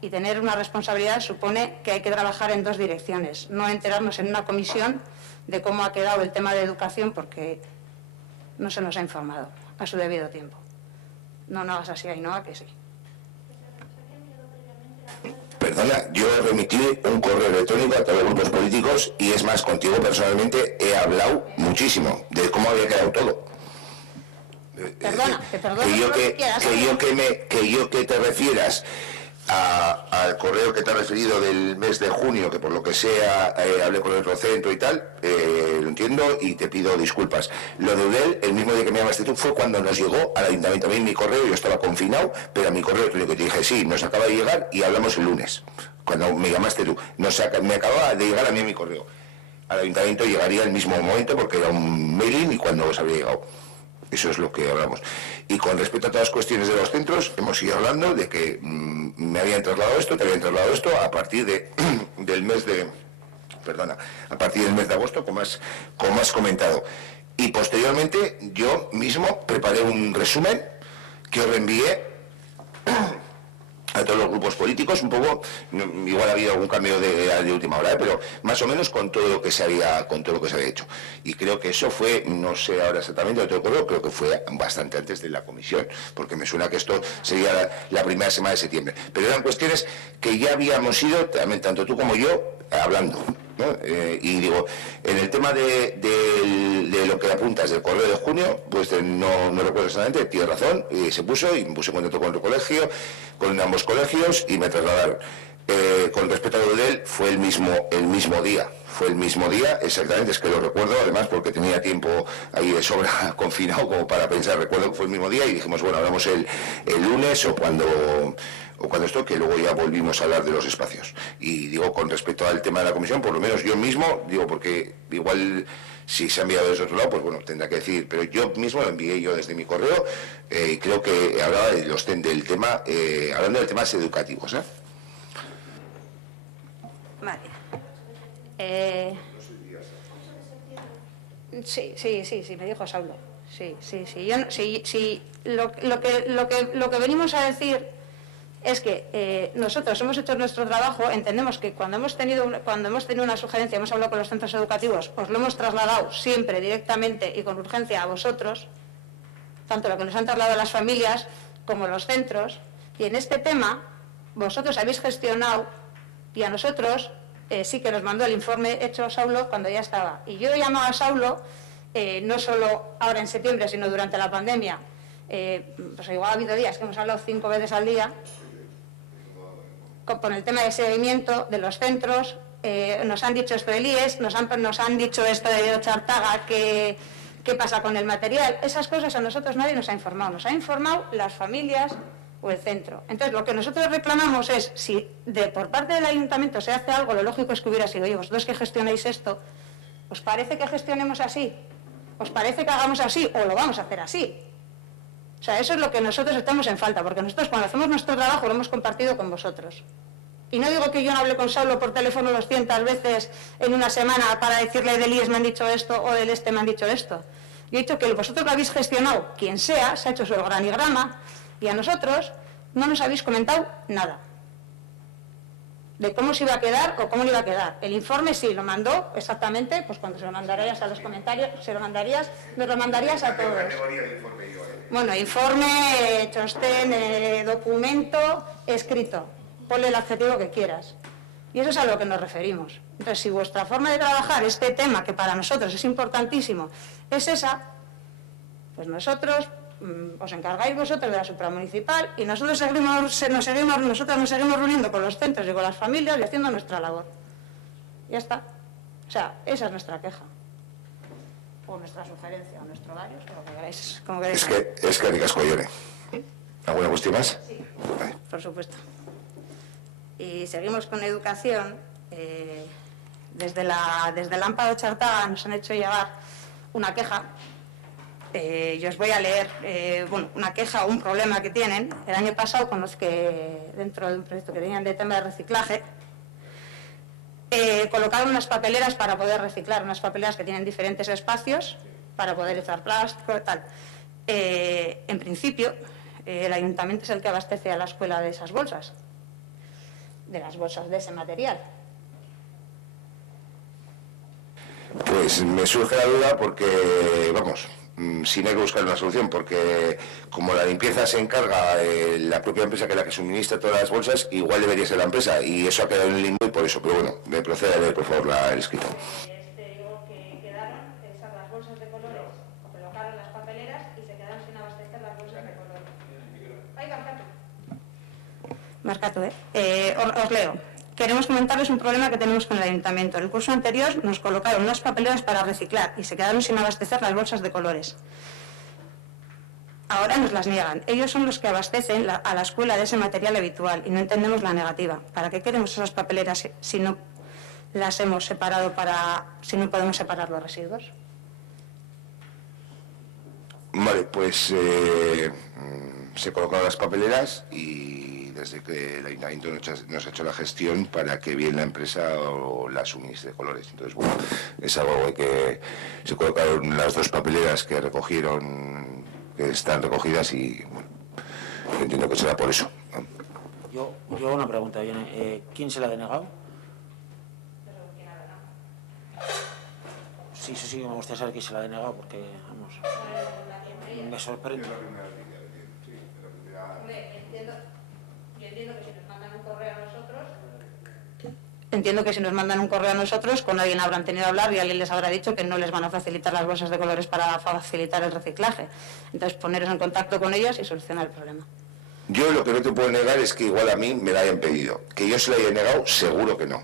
y tener una responsabilidad supone que hay que trabajar en dos direcciones, no enterarnos en una comisión de cómo ha quedado el tema de educación porque no se nos ha informado a su debido tiempo. No hagas así, Ainhoa, que sí. Perdona, yo remití un correo electrónico a todos los grupos políticos y es más, contigo personalmente he hablado muchísimo de cómo había quedado todo. Perdona, que te refieras al correo que te ha referido del mes de junio, que por lo que sea hablé con el otro centro y tal, lo entiendo y te pido disculpas. Lo de Eudel, el mismo día que me llamaste tú, fue cuando nos llegó al ayuntamiento. A mí mi correo, yo estaba confinado, pero a mi correo que te dije, sí, nos acaba de llegar y hablamos el lunes, cuando me llamaste tú. Me acaba de llegar a mí mi correo. Al ayuntamiento llegaría el mismo momento porque era un mailing y cuando os habría llegado. Eso es lo que hablamos. Y con respecto a todas las cuestiones de los centros, hemos ido hablando de que me habían trasladado esto, te habían trasladado esto a partir del mes de agosto, como has comentado. Y posteriormente yo mismo preparé un resumen que os reenvié a todos los grupos políticos, un poco, igual ha habido algún cambio de última hora, pero más o menos con todo lo que se había hecho. Y creo que eso fue, no sé ahora exactamente, creo que fue bastante antes de la comisión, porque me suena que esto sería la primera semana de septiembre. Pero eran cuestiones que ya habíamos ido, también, tanto tú como yo, hablando, ¿no? Y digo, en el tema de lo que apuntas del correo de junio, pues no recuerdo exactamente, tienes razón, se puso y me puse en contacto con otro colegio, con ambos colegios y me trasladaron. Con respecto a Eudel, fue el mismo día, exactamente, es que lo recuerdo, además porque tenía tiempo ahí de sobra confinado como para pensar, recuerdo que fue el mismo día y dijimos, bueno, hablamos el lunes o cuando esto, que luego ya volvimos a hablar de los espacios. Y digo, con respecto al tema de la comisión, por lo menos yo mismo, digo, porque igual si se ha enviado desde otro lado, pues bueno, tendrá que decir, pero yo mismo lo envié yo desde mi correo y creo que hablaba del tema, hablando de temas educativos, Vale. Sí, me dijo Saulo. Sí. Lo que venimos a decir es que nosotros hemos hecho nuestro trabajo, entendemos que cuando hemos tenido una sugerencia, hemos hablado con los centros educativos, os lo hemos trasladado siempre directamente y con urgencia a vosotros, tanto lo que nos han trasladado las familias como los centros, y en este tema vosotros habéis gestionado y a nosotros sí que nos mandó el informe hecho Saulo cuando ya estaba. Y yo he llamado a Saulo, no solo ahora en septiembre, sino durante la pandemia. Pues igual ha habido días que hemos hablado 5 veces al día con el tema de seguimiento de los centros. Nos han dicho esto del IES, nos han dicho esto de Ochartaga, qué pasa con el material. Esas cosas a nosotros nadie nos ha informado. Nos ha informado las familias o el centro. Entonces, lo que nosotros reclamamos es, si por parte del ayuntamiento se hace algo, lo lógico es que hubiera sido, oye, vosotros que gestionáis esto, ¿os parece que gestionemos así? ¿Os parece que hagamos así o lo vamos a hacer así? O sea, eso es lo que nosotros estamos en falta, porque nosotros cuando hacemos nuestro trabajo lo hemos compartido con vosotros. Y no digo que yo no hable con Saulo por teléfono 200 veces en una semana para decirle del IES me han dicho esto o del me han dicho esto. Yo he dicho que vosotros lo habéis gestionado, quien sea, se ha hecho su organigrama, y a nosotros no nos habéis comentado nada de cómo se iba a quedar o cómo no iba a quedar. El informe sí, lo mandó exactamente, pues cuando se lo mandarías a los comentarios, nos lo mandarías a todos. Bueno, informe, chostén, documento, escrito. Ponle el adjetivo que quieras. Y eso es a lo que nos referimos. Entonces, si vuestra forma de trabajar este tema, que para nosotros es importantísimo, es esa, pues nosotros os encargáis vosotros de la supramunicipal y nosotros nos seguimos reuniendo con los centros y con las familias y haciendo nuestra labor. Ya está. O sea, esa es nuestra queja. o nuestra sugerencia, o nuestro barrio, o lo que queráis. Como queráis. Es que ricasco, Ione. ¿Alguna cuestión más? Sí, Vale. por supuesto. Y seguimos con educación. Desde el AMPA de Chartaga nos han hecho llegar una queja. Yo os voy a leer una queja o un problema que tienen. El año pasado, con los que dentro de un proyecto que tenían de tema de reciclaje, colocaron unas papeleras para poder reciclar, unas papeleras que tienen diferentes espacios para poder echar plástico y tal. En principio, el ayuntamiento es el que abastece a la escuela de esas bolsas, de las bolsas de ese material. Pues me surge la duda porque, vamos, sin hay que buscar una solución, porque como la limpieza se encarga la propia empresa que es la que suministra todas las bolsas, igual debería ser la empresa, y eso ha quedado en el limbo y por eso, pero bueno, me procede a leer, por favor, el escrito. Digo que quedaron echar las bolsas de colores, colocaron las papeleras y se quedaron sin abastecer las bolsas de colores. Ay, Marcato, os leo. Queremos comentarles un problema que tenemos con el ayuntamiento. El curso anterior nos colocaron unas papeleras para reciclar y se quedaron sin abastecer las bolsas de colores. Ahora nos las niegan. Ellos son los que abastecen a la escuela de ese material habitual y no entendemos la negativa. ¿Para qué queremos esas papeleras si no las hemos separado si no podemos separar los residuos? Vale, pues se colocaron las papeleras y desde que el ayuntamiento nos ha hecho la gestión para que bien la empresa o la suministre de colores. Entonces, bueno, es algo que se colocaron las dos papeleras que recogieron, que están recogidas y bueno, entiendo que será por eso, ¿no? Yo una pregunta, viene. ¿Quién se la ha denegado? Sí, eso sí que me gustaría saber quién se la ha denegado, porque, vamos, me sorprende. Entiendo que si nos mandan un correo a nosotros, con alguien habrán tenido que hablar y alguien les habrá dicho que no les van a facilitar las bolsas de colores para facilitar el reciclaje. Entonces, poneros en contacto con ellas y solucionar el problema. Yo lo que no te puedo negar es que igual a mí me la hayan pedido. Que yo se la haya negado, seguro que no.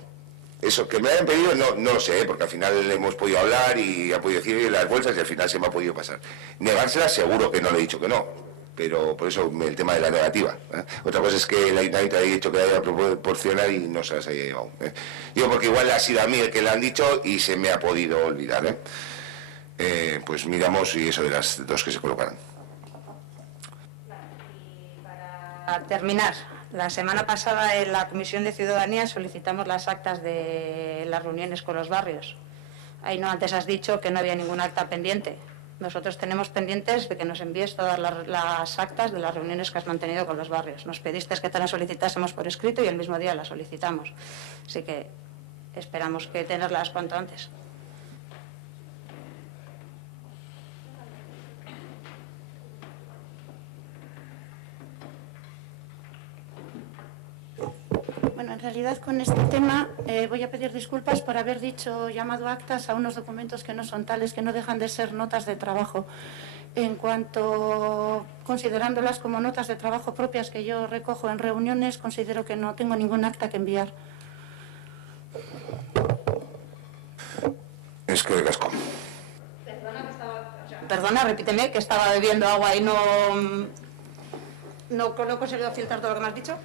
Eso, que me hayan pedido, no lo sé, porque al final le hemos podido hablar y ha podido decir las bolsas y al final se me ha podido pasar. Negársela, seguro que no le he dicho que no. Pero por eso el tema de la negativa, ¿eh? Otra cosa es que el ayuntamiento haya dicho que la haya proporcionar y no se las haya llevado, ¿eh? Digo, porque igual ha sido a mí el que le han dicho y se me ha podido olvidar, ¿eh? Pues miramos y eso de las dos que se colocaran. Y para terminar, la semana pasada en la Comisión de Ciudadanía solicitamos las actas de las reuniones con los barrios. Ahí no, antes has dicho que no había ningún acta pendiente. Nosotros tenemos pendientes de que nos envíes todas las actas de las reuniones que has mantenido con los barrios. Nos pediste que te las solicitásemos por escrito y el mismo día las solicitamos. Así que esperamos que tenerlas cuanto antes. Bueno, en realidad con este tema voy a pedir disculpas por haber llamado actas a unos documentos que no son tales, que no dejan de ser notas de trabajo. En cuanto, considerándolas como notas de trabajo propias que yo recojo en reuniones, considero que no tengo ningún acta que enviar. Es que casco. Perdona, repíteme, que estaba bebiendo agua y no he conseguido filtrar todo lo que me has dicho.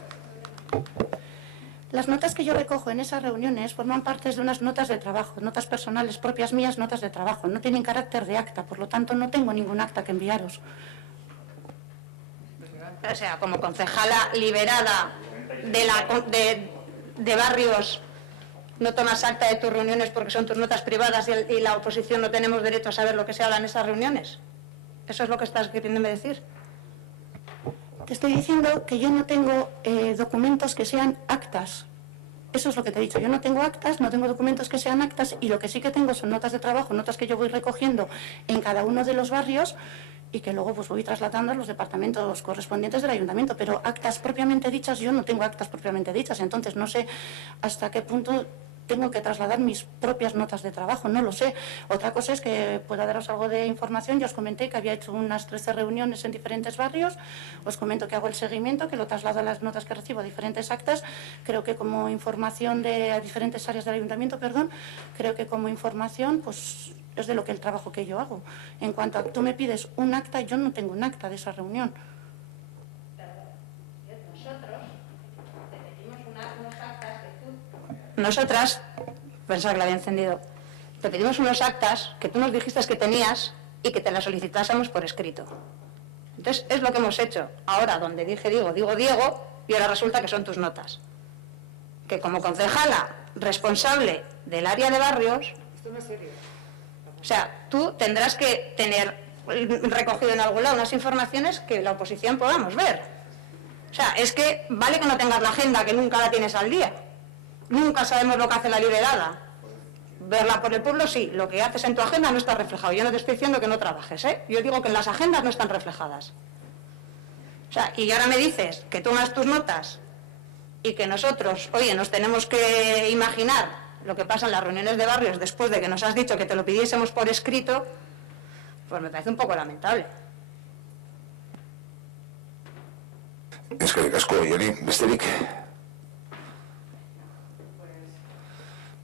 Las notas que yo recojo en esas reuniones forman parte de unas notas de trabajo, notas personales propias mías, notas de trabajo. No tienen carácter de acta, por lo tanto no tengo ningún acta que enviaros. O sea, como concejala liberada de barrios, no tomas acta de tus reuniones porque son tus notas privadas y la oposición no tenemos derecho a saber lo que se habla en esas reuniones. ¿Eso es lo que estás queriéndome decir? Te estoy diciendo que yo no tengo documentos que sean actas. Eso es lo que te he dicho. Yo no tengo actas, no tengo documentos que sean actas y lo que sí que tengo son notas de trabajo, notas que yo voy recogiendo en cada uno de los barrios y que luego pues voy trasladando a los departamentos correspondientes del ayuntamiento. Pero actas propiamente dichas, yo no tengo actas propiamente dichas. Entonces no sé hasta qué punto tengo que trasladar mis propias notas de trabajo, no lo sé. Otra cosa es que pueda daros algo de información. Yo os comenté que había hecho unas 13 reuniones en diferentes barrios, os comento que hago el seguimiento, que lo traslado a las notas que recibo a diferentes actas. Creo que como información a diferentes áreas del ayuntamiento, creo que como información pues es de lo que el trabajo que yo hago. En cuanto a tú me pides un acta, yo no tengo un acta de esa reunión. Nosotras, pensaba que la había encendido, te pedimos unos actas que tú nos dijiste que tenías y que te las solicitásemos por escrito. Entonces, es lo que hemos hecho. Ahora, donde dije digo Diego, y ahora resulta que son tus notas. Que como concejala responsable del área de barrios... Esto no es serio. O sea, tú tendrás que tener recogido en algún lado unas informaciones que la oposición podamos ver. O sea, es que vale que no tengas la agenda, que nunca la tienes al día. Nunca sabemos lo que hace la liberada. Verla por el pueblo, sí. Lo que haces en tu agenda no está reflejado. Yo no te estoy diciendo que no trabajes, ¿eh? Yo digo que en las agendas no están reflejadas. O sea, y ahora me dices que tomas tus notas y que nosotros, oye, nos tenemos que imaginar lo que pasa en las reuniones de barrios después de que nos has dicho que te lo pidiésemos por escrito, pues me parece un poco lamentable. Eskerrik asko, Joni, besterik.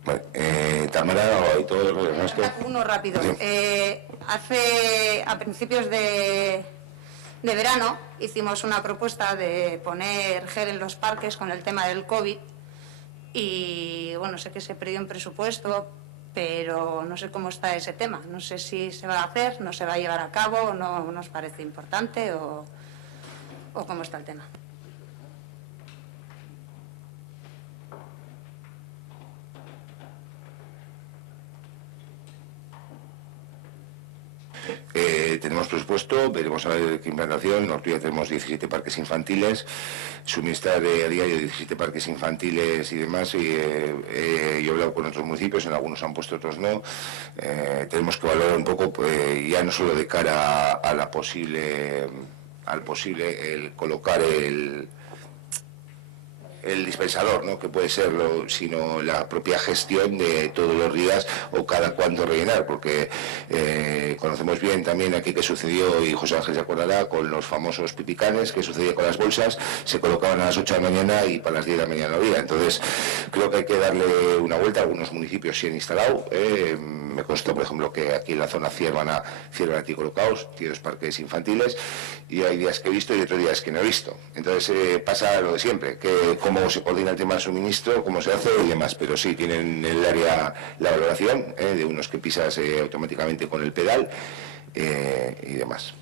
Vale, Tamara, y todo lo demás. Uno rápido. Sí. A principios de verano hicimos una propuesta de poner gel en los parques con el tema del COVID y bueno, sé que se perdió en presupuesto, pero no sé cómo está ese tema. No sé si se va a hacer, no se va a llevar a cabo, no nos parece importante o cómo está el tema. Tenemos presupuesto, veremos a ver qué implantación. En Ortuella tenemos 17 parques infantiles, suministrar a diario 17 parques infantiles y demás. Y, yo he hablado con otros municipios, en algunos han puesto, otros no. Tenemos que valorar un poco, ya no solo de cara a la al posible el colocar el dispensador, ¿no?, que puede serlo, sino la propia gestión de todos los días o cada cuánto rellenar, porque conocemos bien también aquí que sucedió, y José Ángel se acordará, con los famosos pipicanes, que sucedía con las bolsas, se colocaban a las 8 de la mañana y para las 10 de la mañana no había. Entonces creo que hay que darle una vuelta. Algunos municipios sí han instalado, me constó, por ejemplo, que aquí en la zona Ciervana aquí colocados, tiene 2 parques infantiles, y hay días que he visto y otros días que no he visto. Entonces pasa lo de siempre, que cómo se coordina el tema del suministro, cómo se hace y demás, pero sí tienen en el área la valoración de unos que pisas automáticamente con el pedal y demás.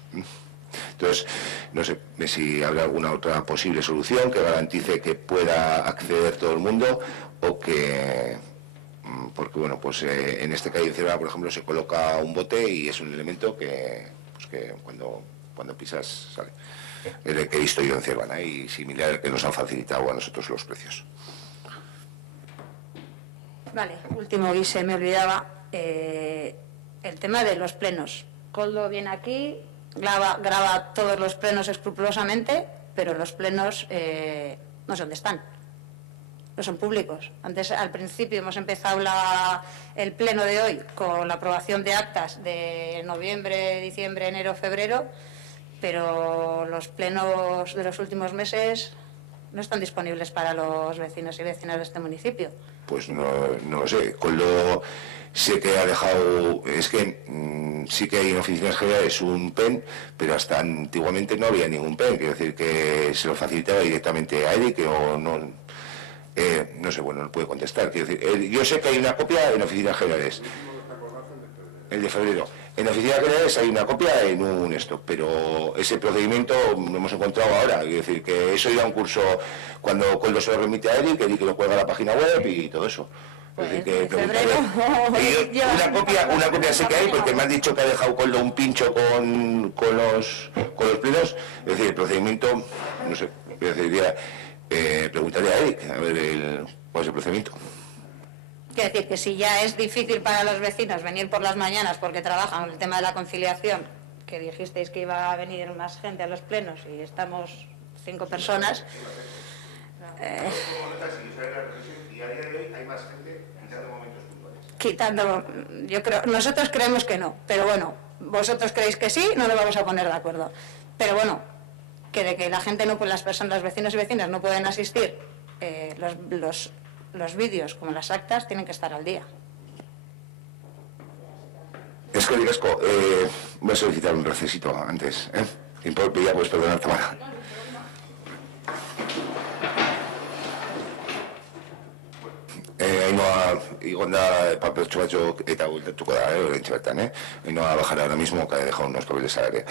Entonces, no sé si habrá alguna otra posible solución que garantice que pueda acceder todo el mundo, o que, porque bueno, pues en este calle de Cervera, por ejemplo, se coloca un bote y es un elemento que, pues que cuando pisas sale. El que he visto yo en Cervana, y similar al que nos han facilitado a nosotros los precios. Vale, último, y se me olvidaba, el tema de los plenos. Koldo viene aquí, graba todos los plenos escrupulosamente, pero los plenos no sé dónde están, no son públicos. Antes, al principio, hemos empezado el pleno de hoy con la aprobación de actas de noviembre, diciembre, enero, febrero, pero los plenos de los últimos meses no están disponibles para los vecinos y vecinas de este municipio. Pues no lo sé. Koldo sé que ha dejado, es que sí que hay en oficinas generales un PEN, pero hasta antiguamente no había ningún PEN, quiero decir que se lo facilitaba directamente a Eric, o no, no sé, bueno, no puede contestar. Quiero decir, yo sé que hay una copia en oficinas generales, el de febrero. En oficinas generales hay una copia en un stock, pero ese procedimiento lo hemos encontrado ahora. Quiero decir que eso ya un curso, cuando Koldo se lo remite a Eric lo cuelga a la página web y todo eso. Pues es decir, que febrero... una copia sí que hay, porque me han dicho que ha dejado Koldo un pincho con los plenos. Es decir, el procedimiento, no sé, preguntaría a Eric a ver cuál es el procedimiento. Quiero decir que si ya es difícil para los vecinos venir por las mañanas porque trabajan en el tema de la conciliación, que dijisteis que iba a venir más gente a los plenos y estamos 5 personas... yo creo, nosotros creemos que no, pero bueno, vosotros creéis que sí, no nos vamos a poner de acuerdo. Pero bueno, que de que la gente no, pues las personas, los vecinos y vecinas no pueden asistir, los vídeos como las actas tienen que estar al día. Es que Ricasco, voy a solicitar un recesito antes, ¿eh? Ya puedes perdonar, Tamara. Ainhoa, igonda papeltxo batzuk eta bueltatuko da, oraintxe bertan, Ainhoa bajar ahora mismo, que ha dejado unos papeles al área.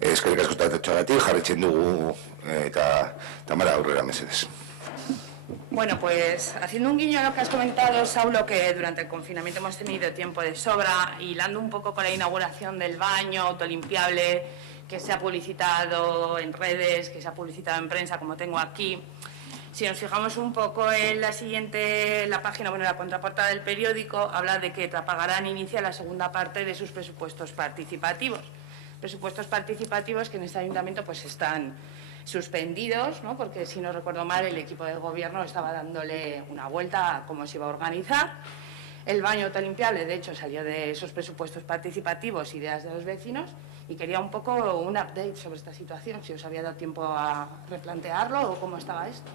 Eskerrik asko tatxoagatik, jarretzen dugu, eta Tamara, aurrera mesedes. Bueno, pues haciendo un guiño a lo que has comentado, Saulo, que durante el confinamiento hemos tenido tiempo de sobra, hilando un poco con la inauguración del baño autolimpiable que se ha publicitado en redes, que se ha publicitado en prensa, como tengo aquí. Si nos fijamos un poco en la página, bueno, la contraportada del periódico, habla de que Trapagarán inicia la segunda parte de sus presupuestos participativos. Presupuestos participativos que en este ayuntamiento pues están suspendidos, ¿no? Porque si no recuerdo mal el equipo del gobierno estaba dándole una vuelta a cómo se iba a organizar. El baño autolimpiable, de hecho, salió de esos presupuestos participativos, ideas de los vecinos, y quería un poco un update sobre esta situación, si os había dado tiempo a replantearlo o cómo estaba esto.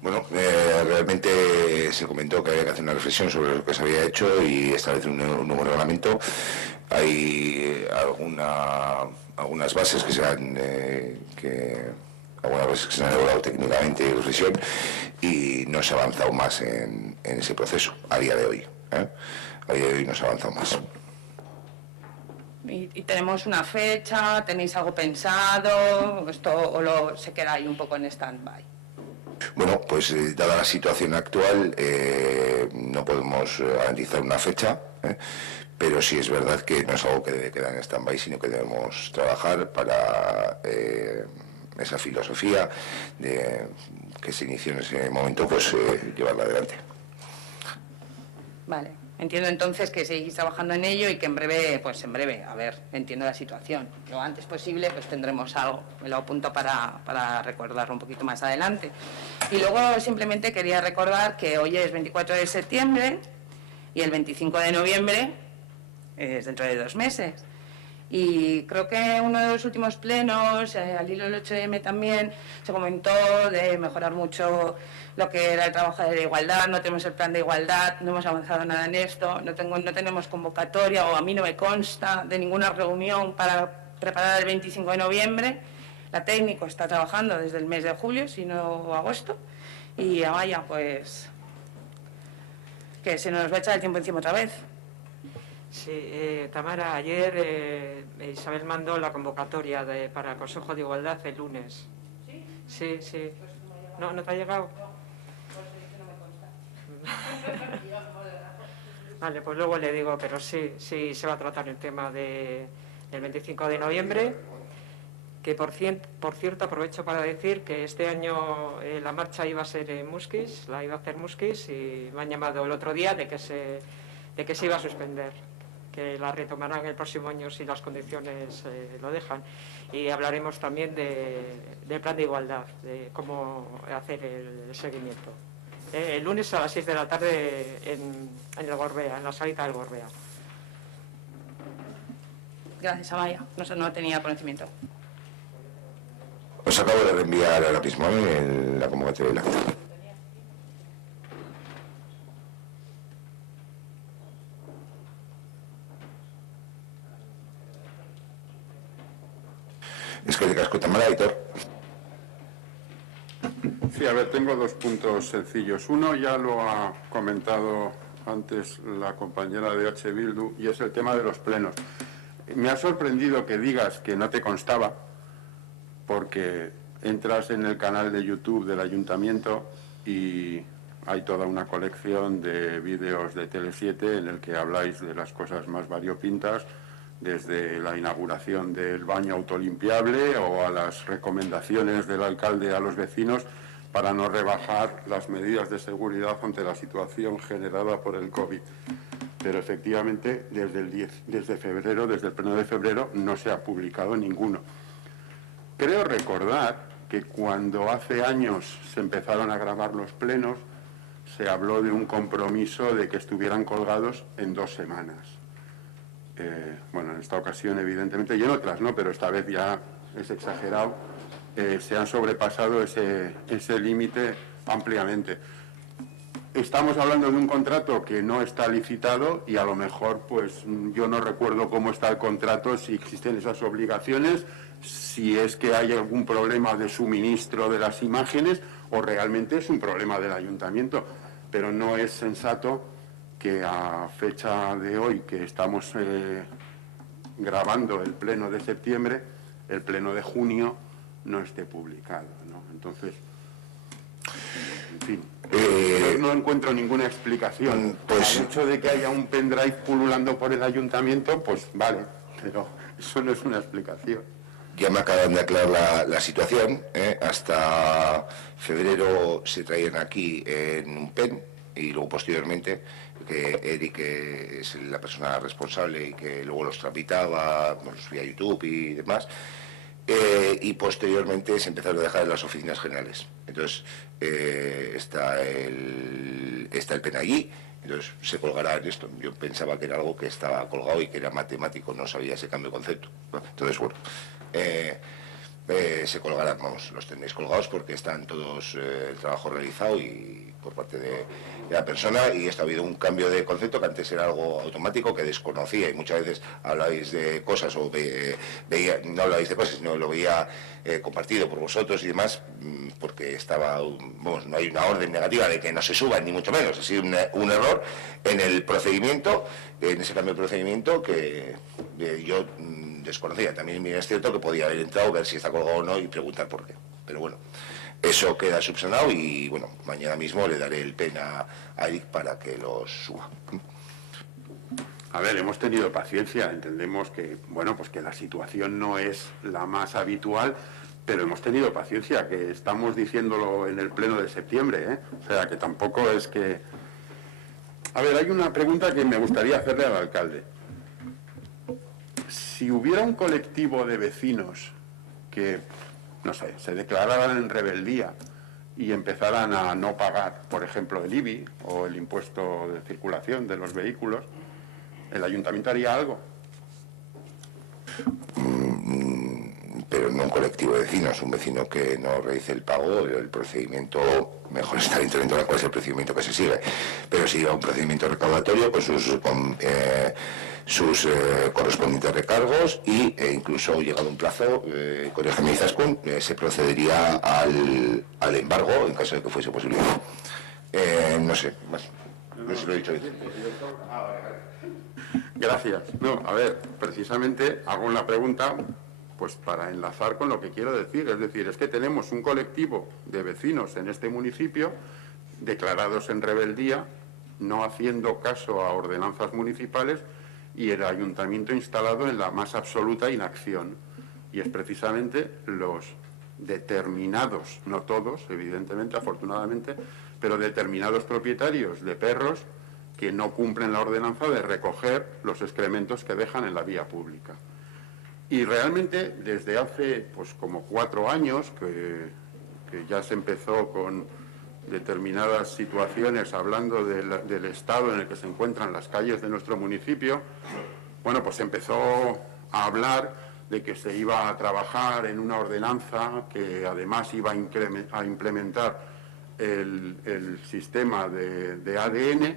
Bueno, realmente se comentó que había que hacer una reflexión sobre lo que se había hecho y establecer un nuevo reglamento. Hay algunas bases que se han elaborado técnicamente de reflexión y no se ha avanzado más en ese proceso a día de hoy. A día de hoy no se ha avanzado más. ¿Y tenemos una fecha? ¿Tenéis algo pensado? ¿Esto o se queda ahí un poco en stand-by? Bueno, pues dada la situación actual no podemos garantizar una fecha, pero sí es verdad que no es algo que debe quedar en stand-by, sino que debemos trabajar para esa filosofía que se inició en ese momento, pues llevarla adelante. Vale, entiendo entonces que seguís trabajando en ello y que en breve, a ver, entiendo la situación. Lo antes posible pues tendremos algo, me lo apunto para recordarlo un poquito más adelante. Y luego simplemente quería recordar que hoy es 24 de septiembre y el 25 de noviembre es dentro de 2 meses. Y creo que uno de los últimos plenos, al hilo del 8M también, se comentó de mejorar mucho lo que era el trabajo de la igualdad. No tenemos el plan de igualdad, no hemos avanzado nada en esto, no tenemos convocatoria, o a mí no me consta de ninguna reunión para preparar el 25 de noviembre. La técnico está trabajando desde el mes de julio, si no agosto, y vaya, pues que se nos va a echar el tiempo encima otra vez. Sí, Tamara, ayer Isabel mandó la convocatoria para el Consejo de Igualdad el lunes. ¿Sí? Sí, sí. ¿No te ha llegado? Vale, pues luego le digo, pero sí se va a tratar el tema del 25 de noviembre, que por cierto aprovecho para decir que este año la marcha iba a ser en Musquis, la iba a hacer Musquis, y me han llamado el otro día de que se iba a suspender, que la retomarán el próximo año si las condiciones lo dejan. Y hablaremos también del plan de igualdad, de cómo hacer el seguimiento. El lunes a las 6 de la tarde en el Gorbea, en la salita del Gorbea. Gracias, Amaya. No tenía conocimiento. Os acabo de reenviar ahora mismo la convocatoria del acta. Es que de casco Tamara, Aitor. Sí, a ver, tengo 2 puntos sencillos. Uno ya lo ha comentado antes la compañera de H. Bildu, y es el tema de los plenos. Me ha sorprendido que digas que no te constaba, porque entras en el canal de YouTube del Ayuntamiento y hay toda una colección de vídeos de Tele7 en el que habláis de las cosas más variopintas, desde la inauguración del baño autolimpiable o a las recomendaciones del alcalde a los vecinos para no rebajar las medidas de seguridad ante la situación generada por el COVID. Pero efectivamente desde el pleno de febrero no se ha publicado ninguno. Creo recordar que cuando hace años se empezaron a grabar los plenos se habló de un compromiso de que estuvieran colgados en 2 semanas. Bueno, en esta ocasión evidentemente, y en otras no, pero esta vez ya es exagerado, se han sobrepasado ese límite ampliamente. estamos hablando de un contrato que no está licitado y a lo mejor, pues yo no recuerdo cómo está el contrato, si existen esas obligaciones, si es que hay algún problema de suministro de las imágenes o realmente es un problema del ayuntamiento. Pero no es sensato que a fecha de hoy, que estamos grabando el pleno de septiembre, el pleno de junio no esté publicado, ¿no? Entonces, en fin, yo no encuentro ninguna explicación. Pues, el hecho de que haya un pendrive pululando por el ayuntamiento, pues vale, pero eso no es una explicación. Ya me acaban de aclarar la situación, ¿eh? Hasta febrero se traían aquí en un pen y luego posteriormente que Eric, que es la persona responsable y que luego los tramitaba, los subía a YouTube y demás, y posteriormente se empezaron a dejar en las oficinas generales. Entonces está el pen allí, entonces se colgará en esto. Yo pensaba que era algo que estaba colgado y que era matemático, no sabía ese cambio de concepto. Entonces, bueno, se colgarán, vamos, los tenéis colgados porque están todos el trabajo realizado y por parte de la persona, y esto ha habido un cambio de concepto que antes era algo automático que desconocía y muchas veces hablabais de cosas o veía, no hablabais de cosas, sino lo veía compartido por vosotros y demás, porque estaba, vamos, no hay una orden negativa de que no se suban ni mucho menos, ha sido un error en el procedimiento, en ese cambio de procedimiento que yo desconocía. También es cierto que podía haber entrado, ver si está colgado o no y preguntar por qué, pero bueno, eso queda subsanado y bueno, mañana mismo le daré el pen a Eric para que lo suba. A ver, hemos tenido paciencia, entendemos que, bueno, pues que la situación no es la más habitual, pero hemos tenido paciencia, que estamos diciéndolo en el pleno de septiembre, ¿eh? O sea, que tampoco es que... A ver, hay una pregunta que me gustaría hacerle al alcalde. Si hubiera un colectivo de vecinos que, no sé, se declararan en rebeldía y empezaran a no pagar, por ejemplo, el IBI o el impuesto de circulación de los vehículos, ¿el ayuntamiento haría algo? Pero no un colectivo de vecinos, un vecino que no realice el pago, el procedimiento, mejor estar interveniendo cuál es el procedimiento que se sigue, pero si va un procedimiento recaudatorio con sus correspondientes recargos e incluso llegado un plazo, corrígeme Izaskun, se procedería al embargo en caso de que fuese posible. No sé, más. No sé si lo he dicho bien. Gracias. No, a ver, precisamente hago una pregunta pues para enlazar con lo que quiero decir. Es decir, es que tenemos un colectivo de vecinos en este municipio declarados en rebeldía, no haciendo caso a ordenanzas municipales y el ayuntamiento instalado en la más absoluta inacción. Y es precisamente los determinados, no todos, evidentemente, afortunadamente, pero determinados propietarios de perros que no cumplen la ordenanza de recoger los excrementos que dejan en la vía pública. Y realmente desde hace pues como 4 años que ya se empezó con determinadas situaciones hablando del estado en el que se encuentran las calles de nuestro municipio, bueno, pues se empezó a hablar de que se iba a trabajar en una ordenanza que además iba a implementar el sistema de ADN,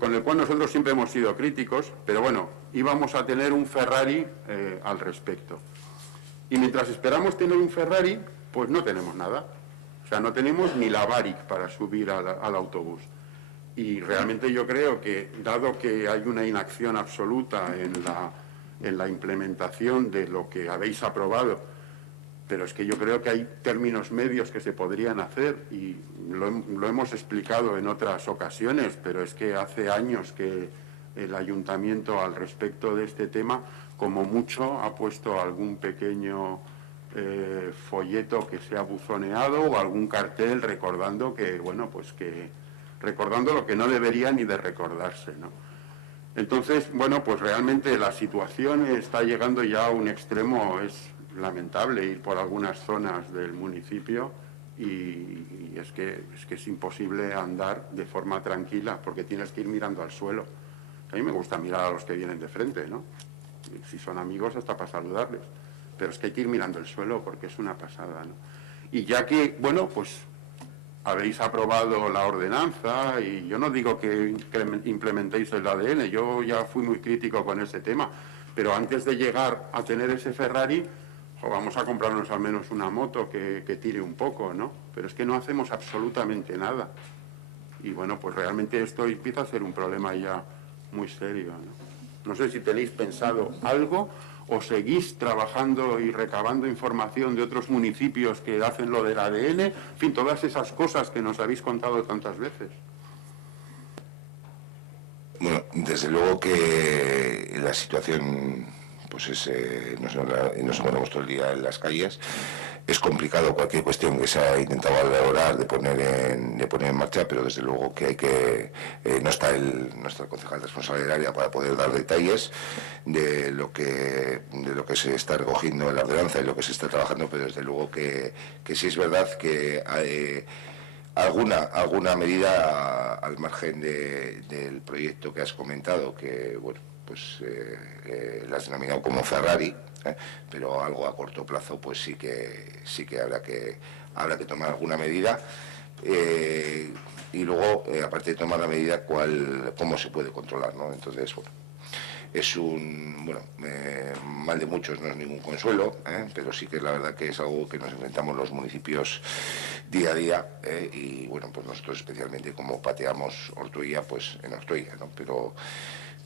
con el cual nosotros siempre hemos sido críticos, pero bueno, íbamos a tener un Ferrari al respecto. Y mientras esperamos tener un Ferrari, pues no tenemos nada. O sea, no tenemos ni la Baric para subir al autobús. Y realmente yo creo que, dado que hay una inacción absoluta en la implementación de lo que habéis aprobado, pero es que yo creo que hay términos medios que se podrían hacer y lo hemos explicado en otras ocasiones, pero es que hace años que el ayuntamiento al respecto de este tema, como mucho, ha puesto algún pequeño folleto que se ha buzoneado o algún cartel recordando que, bueno, pues que recordando lo que no debería ni de recordarse, ¿no? Entonces, bueno, pues realmente la situación está llegando ya a un extremo, es lamentable ir por algunas zonas del municipio y es que es imposible andar de forma tranquila porque tienes que ir mirando al suelo. A mí me gusta mirar a los que vienen de frente, ¿no? Y si son amigos hasta para saludarles, pero es que hay que ir mirando el suelo porque es una pasada, ¿no? Y ya que, bueno, pues habéis aprobado la ordenanza y yo no digo que implementéis el ADN, yo ya fui muy crítico con ese tema, pero antes de llegar a tener ese Ferrari, vamos a comprarnos al menos una moto que tire un poco, ¿no? Pero es que no hacemos absolutamente nada. Y bueno, pues realmente esto empieza a ser un problema ya muy serio, ¿no? No sé si tenéis pensado algo o seguís trabajando y recabando información de otros municipios que hacen lo del ADN, en fin, todas esas cosas que nos habéis contado tantas veces. Bueno, desde luego que la situación, pues nos encontramos todo el día en las calles. Es complicado cualquier cuestión que se ha intentado elaborar de poner en marcha, pero desde luego que hay que no está nuestro concejal responsable del área para poder dar detalles de lo que se está recogiendo en la ordenanza y lo que se está trabajando, pero desde luego que sí es verdad que hay alguna medida al margen del proyecto que has comentado, que bueno, pues la has denominado como Ferrari, pero algo a corto plazo pues sí que habrá que tomar alguna medida, y luego aparte de tomar la medida, cómo se puede controlar, ¿no? Entonces, bueno, es un mal de muchos, no es ningún consuelo, pero sí que la verdad que es algo que nos enfrentamos los municipios día a día, y bueno, pues nosotros especialmente como pateamos Ortuella, pues en Ortuella, ¿no?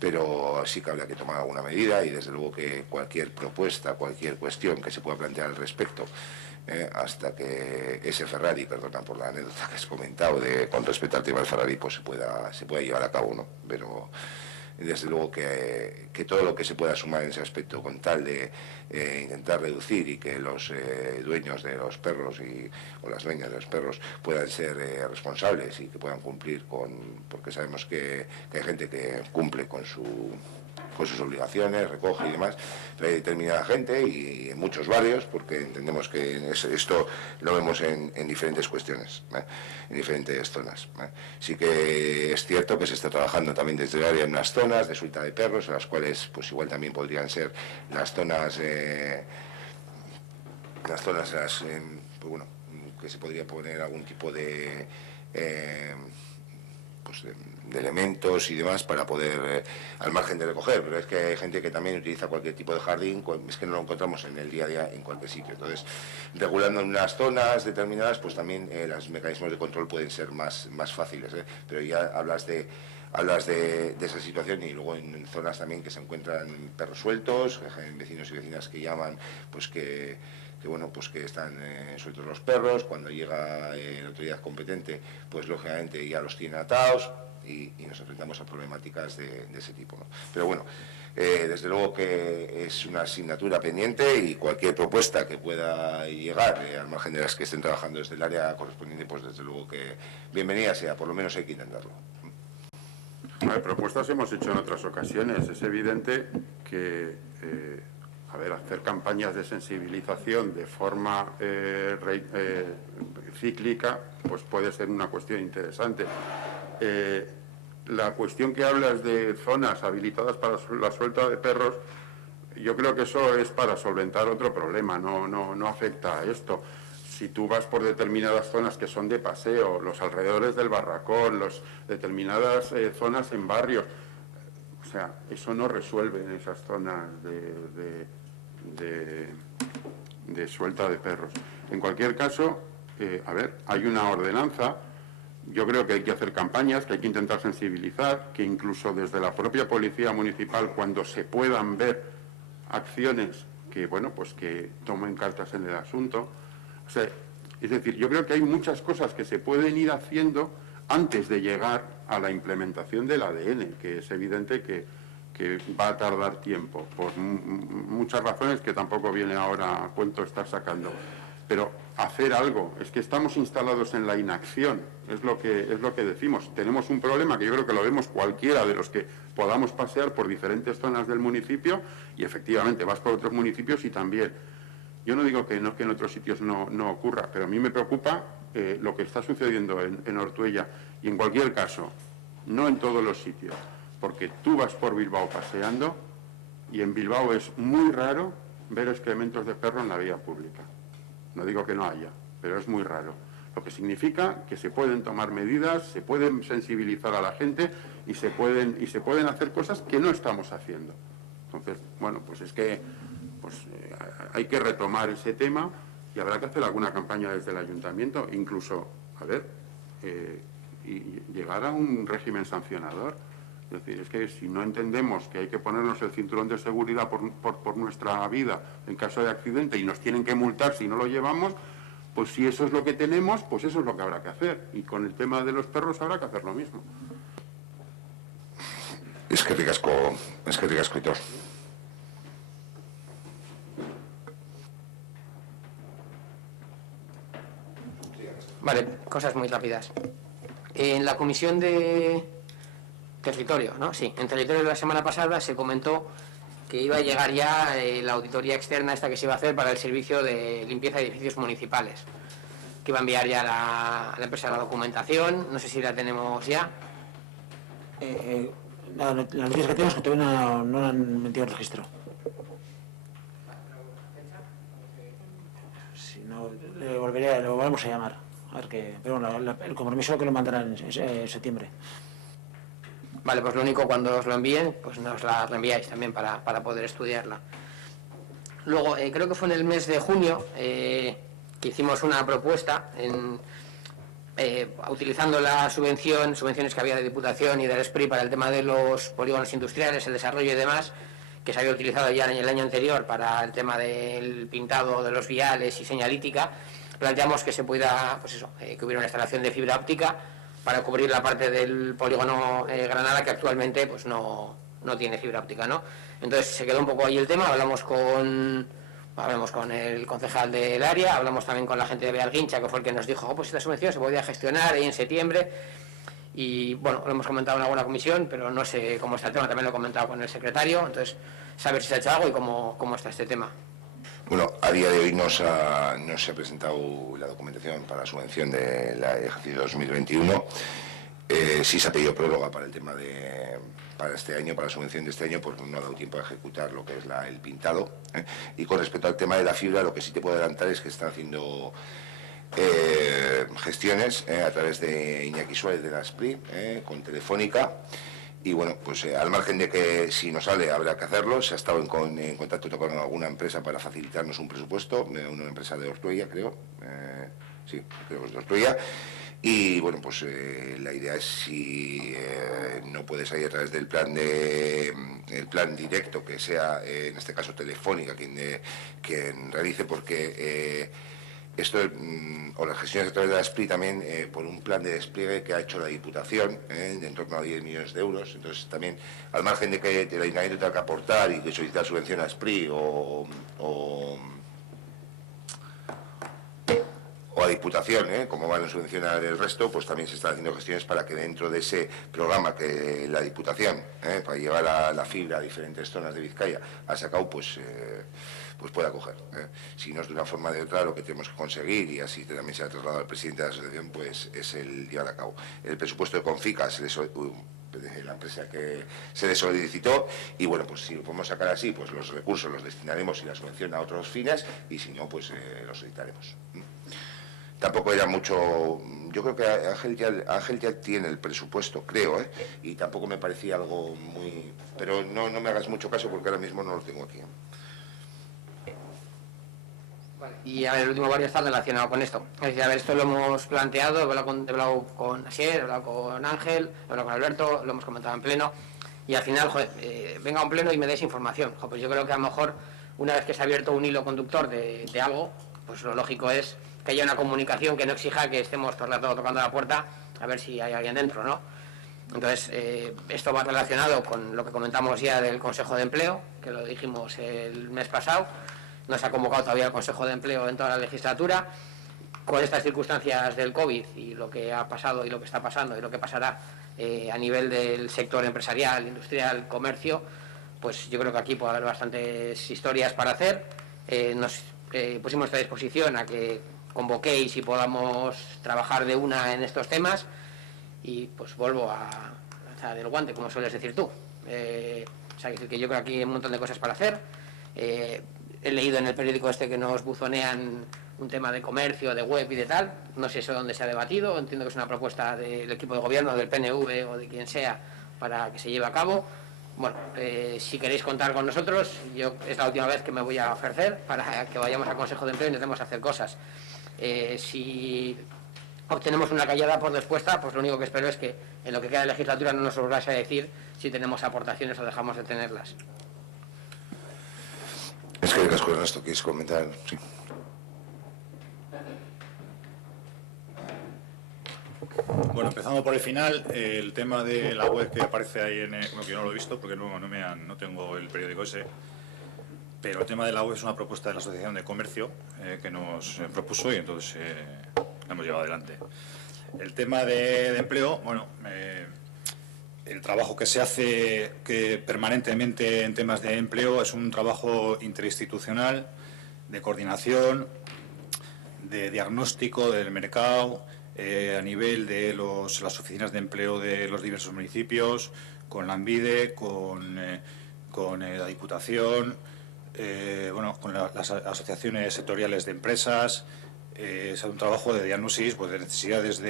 Pero sí que habría que tomar alguna medida, y desde luego que cualquier propuesta, cualquier cuestión que se pueda plantear al respecto, hasta que ese Ferrari, perdona por la anécdota que has comentado con respecto al tema del Ferrari, pues se pueda llevar a cabo, ¿no? Pero desde luego que todo lo que se pueda sumar en ese aspecto con tal de intentar reducir y que los dueños de los perros o las dueñas de los perros puedan ser responsables y que puedan cumplir porque sabemos que hay gente que cumple con sus obligaciones, recoge y demás, pero hay determinada gente y en muchos barrios, porque entendemos que esto lo vemos en diferentes cuestiones, en diferentes zonas. Sí que es cierto que se está trabajando también desde el área en unas zonas de suelta de perros, en las cuales pues igual también podrían ser las zonas pues bueno, que se podría poner algún tipo de elementos y demás para poder, al margen de recoger, pero es que hay gente que también utiliza cualquier tipo de jardín, es que no lo encontramos en el día a día en cualquier sitio. Entonces, regulando en unas zonas determinadas, pues también los mecanismos de control pueden ser más fáciles, pero ya hablas de esa situación, y luego en zonas también que se encuentran perros sueltos, vecinos y vecinas que llaman, pues que bueno, pues que están sueltos los perros, cuando llega la autoridad competente, pues lógicamente ya los tiene atados, y nos enfrentamos a problemáticas de ese tipo, ¿no? Pero bueno, desde luego que es una asignatura pendiente, y cualquier propuesta que pueda llegar al margen de las que estén trabajando desde el área correspondiente, pues desde luego que bienvenida sea, por lo menos hay que intentarlo. Propuestas hemos hecho en otras ocasiones. Es evidente que hacer campañas de sensibilización de forma cíclica pues puede ser una cuestión interesante. La cuestión que hablas de zonas habilitadas para la suelta de perros, yo creo que eso es para solventar otro problema, no afecta a esto. Si tú vas por determinadas zonas que son de paseo, los alrededores del barracón, determinadas zonas en barrios, o sea, eso no resuelve en esas zonas de suelta de perros. En cualquier caso, hay una ordenanza. Yo creo que hay que hacer campañas, que hay que intentar sensibilizar, que incluso desde la propia policía municipal, cuando se puedan ver acciones que, bueno, pues que tomen cartas en el asunto. O sea, es decir, yo creo que hay muchas cosas que se pueden ir haciendo antes de llegar a la implementación del ADN, que es evidente que va a tardar tiempo, por muchas razones que tampoco viene ahora a cuento estar sacando. Pero hacer algo, es que estamos instalados en la inacción, es lo que decimos. Tenemos un problema que yo creo que lo vemos cualquiera de los que podamos pasear por diferentes zonas del municipio, y efectivamente vas por otros municipios y también. Yo no digo que en otros sitios no ocurra, pero a mí me preocupa lo que está sucediendo en Ortuella, y en cualquier caso, no en todos los sitios, porque tú vas por Bilbao paseando y en Bilbao es muy raro ver excrementos de perro en la vía pública. No digo que no haya, pero es muy raro. Lo que significa que se pueden tomar medidas, se pueden sensibilizar a la gente y se pueden hacer cosas que no estamos haciendo. Entonces, bueno, pues es que hay que retomar ese tema y habrá que hacer alguna campaña desde el ayuntamiento, incluso, y llegar a un régimen sancionador. Es decir, es que si no entendemos que hay que ponernos el cinturón de seguridad por nuestra vida en caso de accidente y nos tienen que multar si no lo llevamos, pues si eso es lo que tenemos, pues eso es lo que habrá que hacer. Y con el tema de los perros habrá que hacer lo mismo. Es que ricasco, Hitor. Vale, cosas muy rápidas. En la comisión de territorio, ¿no? Sí, en territorio de la semana pasada se comentó que iba a llegar ya la auditoría externa esta que se iba a hacer para el servicio de limpieza de edificios municipales, que iba a enviar ya la empresa la documentación, no sé si la tenemos ya. La noticia que tenemos es que todavía no han metido el registro. Si no, le volveremos a llamar. A ver qué, pero bueno, el compromiso que lo mandarán en septiembre. Vale, pues lo único, cuando os lo envíen, pues nos la reenviáis también para poder estudiarla. Luego, creo que fue en el mes de junio que hicimos una propuesta utilizando la subvenciones que había de Diputación y del SPRI para el tema de los polígonos industriales, el desarrollo y demás, que se había utilizado ya en el año anterior para el tema del pintado de los viales y señalítica. Planteamos que se pudiera, pues eso, que hubiera una instalación de fibra óptica para cubrir la parte del polígono Granada, que actualmente pues no tiene fibra óptica, ¿no? Entonces se quedó un poco ahí el tema, hablamos con el concejal del área, hablamos también con la gente de Bearguincha, que fue el que nos dijo, pues esta subvención se podía gestionar ahí en septiembre, y bueno, lo hemos comentado en alguna comisión, pero no sé cómo está el tema, también lo he comentado con el secretario, entonces saber si se ha hecho algo y cómo está este tema. Bueno, a día de hoy no se ha presentado la documentación para la subvención del ejercicio 2021. Sí se ha pedido prórroga para el tema para este año, para la subvención de este año, porque no ha dado tiempo a ejecutar lo que es el pintado. Y con respecto al tema de la fibra, lo que sí te puedo adelantar es que están haciendo gestiones a través de Iñaki Suárez de la SPRI, con Telefónica. Y bueno, pues al margen de que si no sale habrá que hacerlo, se ha estado en contacto con alguna empresa para facilitarnos un presupuesto, una empresa de Ortuella, creo, sí, creo que es de Ortuella, y bueno, pues la idea es si no puede salir a través del plan directo, que sea en este caso Telefónica quien realice, porque esto, o las gestiones a través de la SPRI también, por un plan de despliegue que ha hecho la Diputación, de en torno a 10 millones de euros. Entonces también, al margen de que el Ayuntamiento tenga que aportar y que solicitar subvención a SPRI o a Diputación, como van a subvencionar el resto, pues también se están haciendo gestiones para que dentro de ese programa que la Diputación, para llevar la fibra a diferentes zonas de Vizcaya, ha sacado, pues pueda coger. Si no es de una forma o de otra, lo que tenemos que conseguir, y así también se ha trasladado al presidente de la asociación, pues es el llevar a cabo. El presupuesto de Confica la empresa que se le solicitó, y bueno, pues si lo podemos sacar así, pues los recursos los destinaremos y la subvención a otros fines, y si no, pues los solicitaremos. Tampoco era mucho. Yo creo que Ángel ya tiene el presupuesto, creo, y tampoco me parecía algo muy. Pero no me hagas mucho caso porque ahora mismo no lo tengo aquí. Vale. Y a ver, el último varios está relacionado con esto. Es decir, a ver, esto lo hemos planteado, he hablado con Asier, he hablado con Ángel, he hablado con Alberto, lo hemos comentado en pleno, y al final, joder, venga a un pleno y me deis información. Pues yo creo que a lo mejor, una vez que se ha abierto un hilo conductor de algo, pues lo lógico es que haya una comunicación que no exija que estemos todo el rato tocando la puerta a ver si hay alguien dentro, ¿no? Entonces, esto va relacionado con lo que comentamos ya del Consejo de Empleo, que lo dijimos el mes pasado. No se ha convocado todavía el Consejo de Empleo en toda la legislatura. Con estas circunstancias del COVID y lo que ha pasado y lo que está pasando y lo que pasará a nivel del sector empresarial, industrial, comercio, pues yo creo que aquí puede haber bastantes historias para hacer. Nos pusimos a esta disposición a que convoquéis y podamos trabajar de una en estos temas, y pues vuelvo a lanzar el guante, como sueles decir tú. O sea, que yo creo que aquí hay un montón de cosas para hacer. He leído en el periódico este que nos buzonean un tema de comercio, de web y de tal. No sé eso dónde se ha debatido, entiendo que es una propuesta del equipo de gobierno, del PNV o de quien sea, para que se lleve a cabo. Bueno, si queréis contar con nosotros, yo es la última vez que me voy a ofrecer para que vayamos al Consejo de Empleo e intentemos hacer cosas. Si obtenemos una callada por respuesta, pues lo único que espero es que en lo que queda de legislatura no nos volváis a decir si tenemos aportaciones o dejamos de tenerlas. Es que las cosas esto quieres comentar, sí. Bueno, empezando por el final, el tema de la web que aparece ahí bueno, que yo no lo he visto porque no tengo el periódico ese, pero el tema de la web es una propuesta de la Asociación de Comercio que nos propuso y entonces la hemos llevado adelante. El tema de empleo, bueno, el trabajo que se hace permanentemente en temas de empleo es un trabajo interinstitucional, de coordinación, de diagnóstico del mercado, a nivel de las oficinas de empleo de los diversos municipios, con la ANVIDE, con la Diputación, bueno, con las asociaciones sectoriales de empresas. Es un trabajo de diagnosis, pues, de necesidades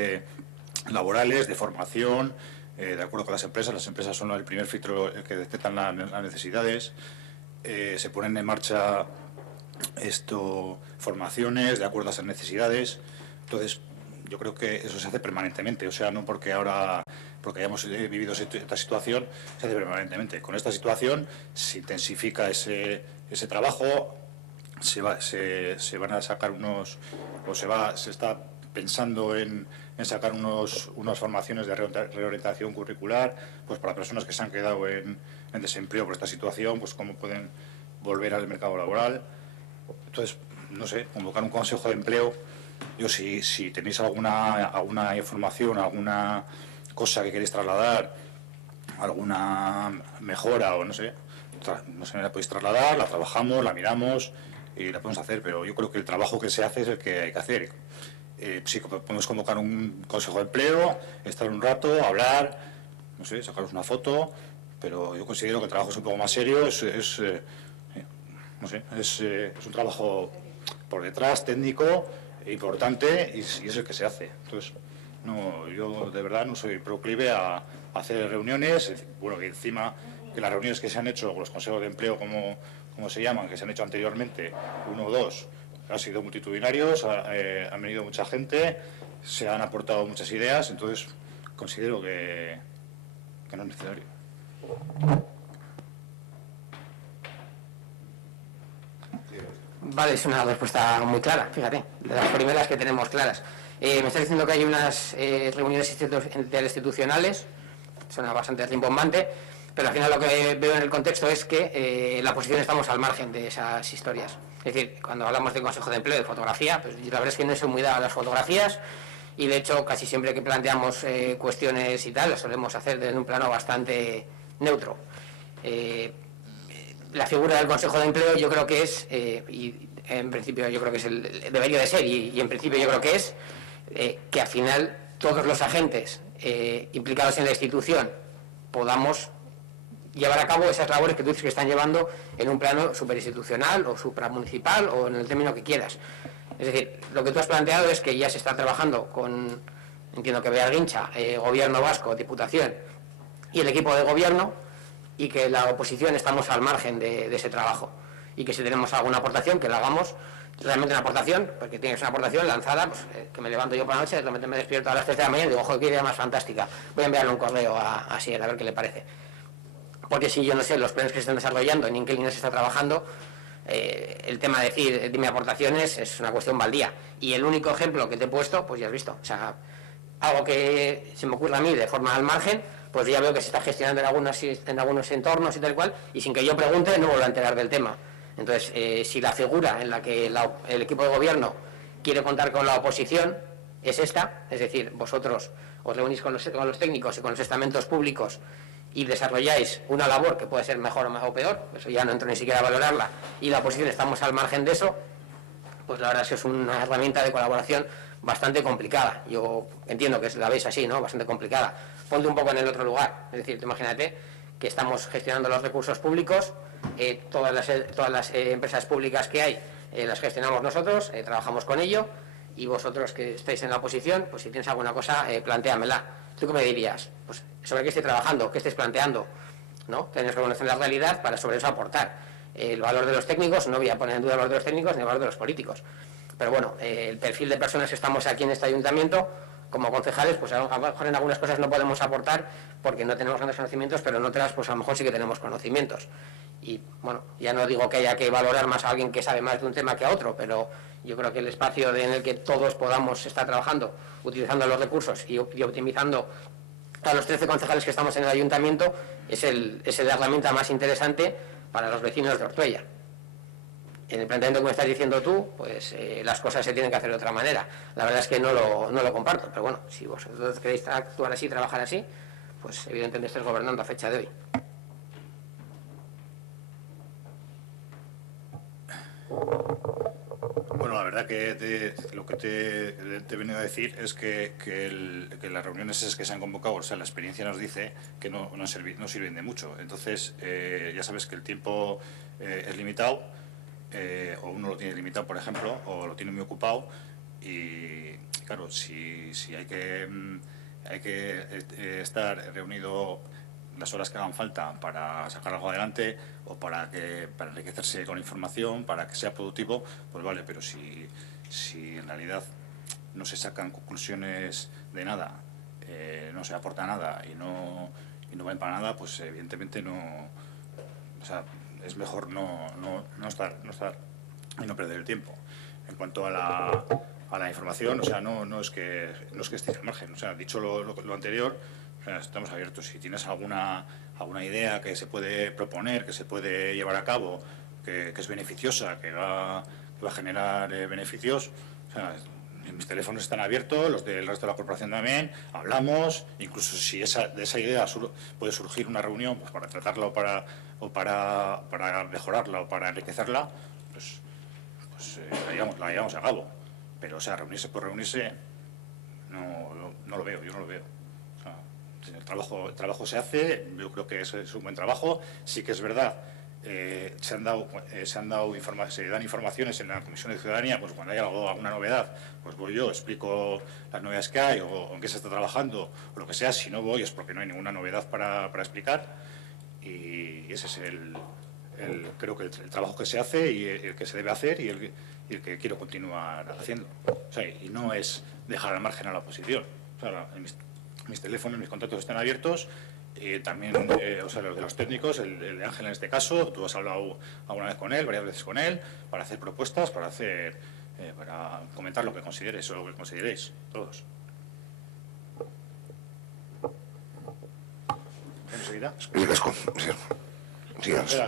laborales, de formación, de acuerdo con las empresas. Las empresas son el primer filtro que detectan las necesidades. Se ponen en marcha formaciones de acuerdo a esas necesidades. Entonces, yo creo que eso se hace permanentemente, o sea, no porque hayamos vivido esta situación, se hace permanentemente. Con esta situación se intensifica ese trabajo, se van a sacar se está pensando en sacar unas formaciones de reorientación curricular, pues para personas que se han quedado en desempleo por esta situación, pues cómo pueden volver al mercado laboral. Entonces, no sé, convocar un consejo de empleo. Yo, si tenéis alguna información, alguna cosa que queréis trasladar, alguna mejora o no sé, me la podéis trasladar, la trabajamos, la miramos y la podemos hacer, pero yo creo que el trabajo que se hace es el que hay que hacer. Sí, podemos convocar un consejo de empleo, estar un rato, hablar, no sé, sacaros una foto, pero yo considero que el trabajo es un poco más serio, es un trabajo por detrás, técnico, importante, y es el que se hace. Entonces, yo de verdad no soy proclive a hacer reuniones. Bueno, que encima que las reuniones que se han hecho, los consejos de empleo, como se llaman, que se han hecho anteriormente, 1 o 2, han sido multitudinarios, han venido mucha gente, se han aportado muchas ideas, entonces considero que no es necesario. Vale, es una respuesta muy clara, fíjate, de las primeras que tenemos claras. Me está diciendo que hay unas reuniones interinstitucionales, suena bastante rimbombante, pero al final lo que veo en el contexto es que la oposición estamos al margen de esas historias. Es decir, cuando hablamos de Consejo de Empleo, de fotografía, pues la verdad es que no soy muy dado a las fotografías y de hecho casi siempre que planteamos cuestiones y tal, las solemos hacer desde un plano bastante neutro. La figura del Consejo de Empleo yo creo que es, y en principio yo creo que debería de ser, y en principio yo creo que es, que al final todos los agentes implicados en la institución podamos llevar a cabo esas labores que tú dices que están llevando en un plano superinstitucional o supramunicipal o en el término que quieras. Es decir, lo que tú has planteado es que ya se está trabajando con, entiendo que Bearguincha, Gobierno Vasco, Diputación y el equipo de Gobierno, y que la oposición estamos al margen de ese trabajo, y que si tenemos alguna aportación, que la hagamos, realmente una aportación, porque tienes una aportación lanzada, pues, que me levanto yo por la noche, de repente me despierto a las 3 de la mañana y digo, joder, qué idea más fantástica, voy a enviarle un correo a Sier a ver qué le parece. Porque si yo no sé los planes que se están desarrollando ni en qué línea se está trabajando, el tema de decir dime aportaciones es una cuestión baldía. Y el único ejemplo que te he puesto, pues ya has visto, o sea, algo que se me ocurre a mí de forma al margen, pues ya veo que se está gestionando en algunos entornos y tal cual, y sin que yo pregunte no vuelvo a enterar del tema. Entonces, si la figura en la que el equipo de gobierno quiere contar con la oposición es esta, es decir, vosotros os reunís con los técnicos y con los estamentos públicos y desarrolláis una labor que puede ser mejor o peor, eso ya no entro ni siquiera a valorarla, y la oposición estamos al margen de eso, pues la verdad es que es una herramienta de colaboración bastante complicada. Yo entiendo que la veis así, ¿no? Bastante complicada. Ponte un poco en el otro lugar, es decir, imagínate que estamos gestionando los recursos públicos, todas las empresas públicas que hay las gestionamos nosotros, trabajamos con ello, y vosotros que estáis en la oposición, pues si tienes alguna cosa, plantéamela. ¿Tú qué me dirías? Pues sobre qué estoy trabajando, qué estáis planteando, ¿no? Tenéis que conocer la realidad para sobre eso aportar. El valor de los técnicos, no voy a poner en duda el valor de los técnicos ni el valor de los políticos. Pero bueno, el perfil de personas que estamos aquí en este ayuntamiento, como concejales, pues a lo mejor en algunas cosas no podemos aportar porque no tenemos grandes conocimientos, pero en otras pues a lo mejor sí que tenemos conocimientos. Y bueno, ya no digo que haya que valorar más a alguien que sabe más de un tema que a otro, pero yo creo que el espacio en el que todos podamos estar trabajando, utilizando los recursos y optimizando a los 13 concejales que estamos en el ayuntamiento, es la herramienta más interesante para los vecinos de Ortuella. En el planteamiento que me estás diciendo tú, pues las cosas se tienen que hacer de otra manera. La verdad es que no lo comparto, pero bueno, si vosotros queréis actuar así, trabajar así, pues evidentemente estáis gobernando a fecha de hoy. Bueno, la verdad que lo que te he venido a decir es que las reuniones esas que se han convocado, o sea, la experiencia nos dice que no sirven de mucho. Entonces, ya sabes que el tiempo es limitado, o uno lo tiene limitado, por ejemplo, o lo tiene muy ocupado, y claro, si hay que estar reunido las horas que hagan falta para sacar algo adelante o para enriquecerse con información, para que sea productivo, pues vale, pero si en realidad no se sacan conclusiones de nada, no se aporta nada y no ven para nada, pues evidentemente no, o sea, es mejor no estar y no perder el tiempo. En cuanto a la información, o sea, no es que estéis al margen, o sea, dicho lo anterior, o sea, estamos abiertos. Si tienes alguna idea que se puede proponer, que se puede llevar a cabo, que es beneficiosa, que va a generar beneficios, o sea, mis teléfonos están abiertos, los del resto de la corporación también, hablamos, incluso si de esa idea puede surgir una reunión pues para tratarla o para mejorarla o para enriquecerla, pues la llevamos a cabo. Pero, o sea, reunirse por reunirse, no lo veo, yo no lo veo. O sea, el trabajo se hace, yo creo que es un buen trabajo. Sí que es verdad, se dan informaciones en la Comisión de Ciudadanía, pues cuando hay alguna novedad, pues voy yo, explico las novedades que hay o en qué se está trabajando, o lo que sea. Si no voy es porque no hay ninguna novedad para explicar, y ese es creo que el trabajo que se hace y el que se debe hacer y el que quiero continuar haciendo. O sea, y no es dejar al margen a la oposición. O sea, mis teléfonos, mis contactos están abiertos, también o sea, los de los técnicos, el de Ángel en este caso, tú has hablado alguna vez con él, varias veces con él, para hacer propuestas, para comentar lo que consideres o lo que consideréis, todos. ¿Cómo seguirá? Espera,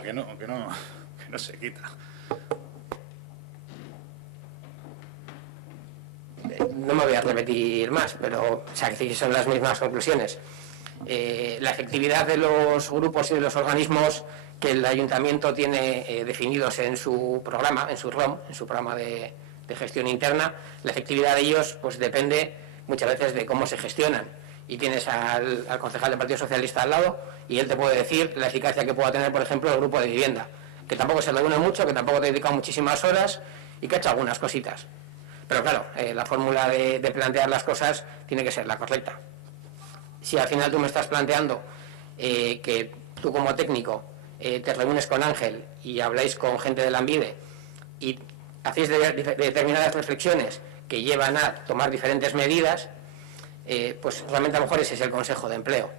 que no se quita. No me voy a repetir más, pero o sea, que son las mismas conclusiones. La efectividad de los grupos y de los organismos que el ayuntamiento tiene definidos en su programa, en su ROM, en su programa de gestión interna, la efectividad de ellos pues depende muchas veces de cómo se gestionan. Y tienes al concejal del Partido Socialista al lado y él te puede decir la eficacia que pueda tener, por ejemplo, el grupo de vivienda, que tampoco se reúne mucho, que tampoco te dedica muchísimas horas y que ha hecho algunas cositas. Pero claro, la fórmula de plantear las cosas tiene que ser la correcta. Si al final tú me estás planteando que tú como técnico te reúnes con Ángel y habláis con gente de Lanbide y hacéis determinadas reflexiones que llevan a tomar diferentes medidas, pues realmente a lo mejor ese es el Consejo de Empleo.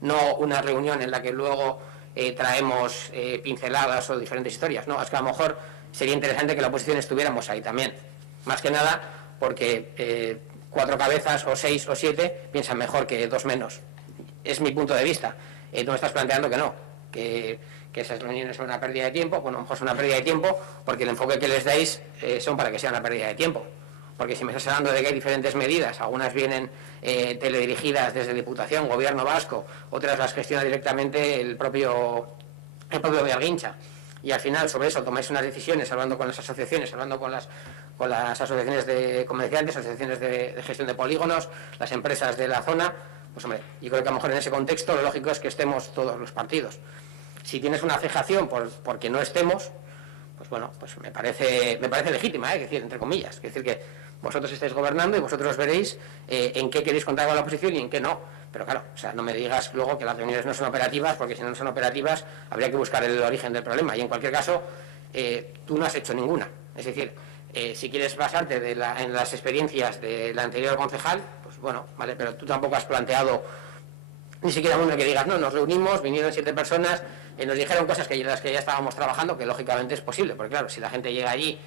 No una reunión en la que luego traemos pinceladas o diferentes historias. No, es que a lo mejor sería interesante que la oposición estuviéramos ahí también. Más que nada porque 4 cabezas o 6 o 7 piensan mejor que 2 menos. Es mi punto de vista. Tú me estás planteando que no, que esas reuniones son una pérdida de tiempo. Bueno, a lo mejor son una pérdida de tiempo porque el enfoque que les dais son para que sea una pérdida de tiempo. Porque si me estás hablando de que hay diferentes medidas, algunas vienen teledirigidas desde Diputación, Gobierno Vasco, otras las gestiona directamente el propio Bearguincha. Y al final sobre eso tomáis unas decisiones hablando con las asociaciones, hablando con las asociaciones de comerciantes, asociaciones de gestión de polígonos, las empresas de la zona. Pues hombre, yo creo que a lo mejor en ese contexto lo lógico es que estemos todos los partidos. Si tienes una fijación porque no estemos, pues pues bueno, pues me parece legítima, es decir, entre comillas, es decir, que vosotros estáis gobernando y vosotros veréis en qué queréis contar con la oposición y en qué no. Pero claro, o sea, no me digas luego que las reuniones no son operativas, porque si no son operativas habría que buscar el origen del problema. Y en cualquier caso, tú no has hecho ninguna. Es decir, si quieres basarte en las experiencias del anterior concejal, pues bueno, vale, pero tú tampoco has planteado ni siquiera uno que digas, no, nos reunimos, vinieron 7 personas, nos dijeron cosas que las que ya estábamos trabajando, que lógicamente es posible, porque claro, si la gente llega allí,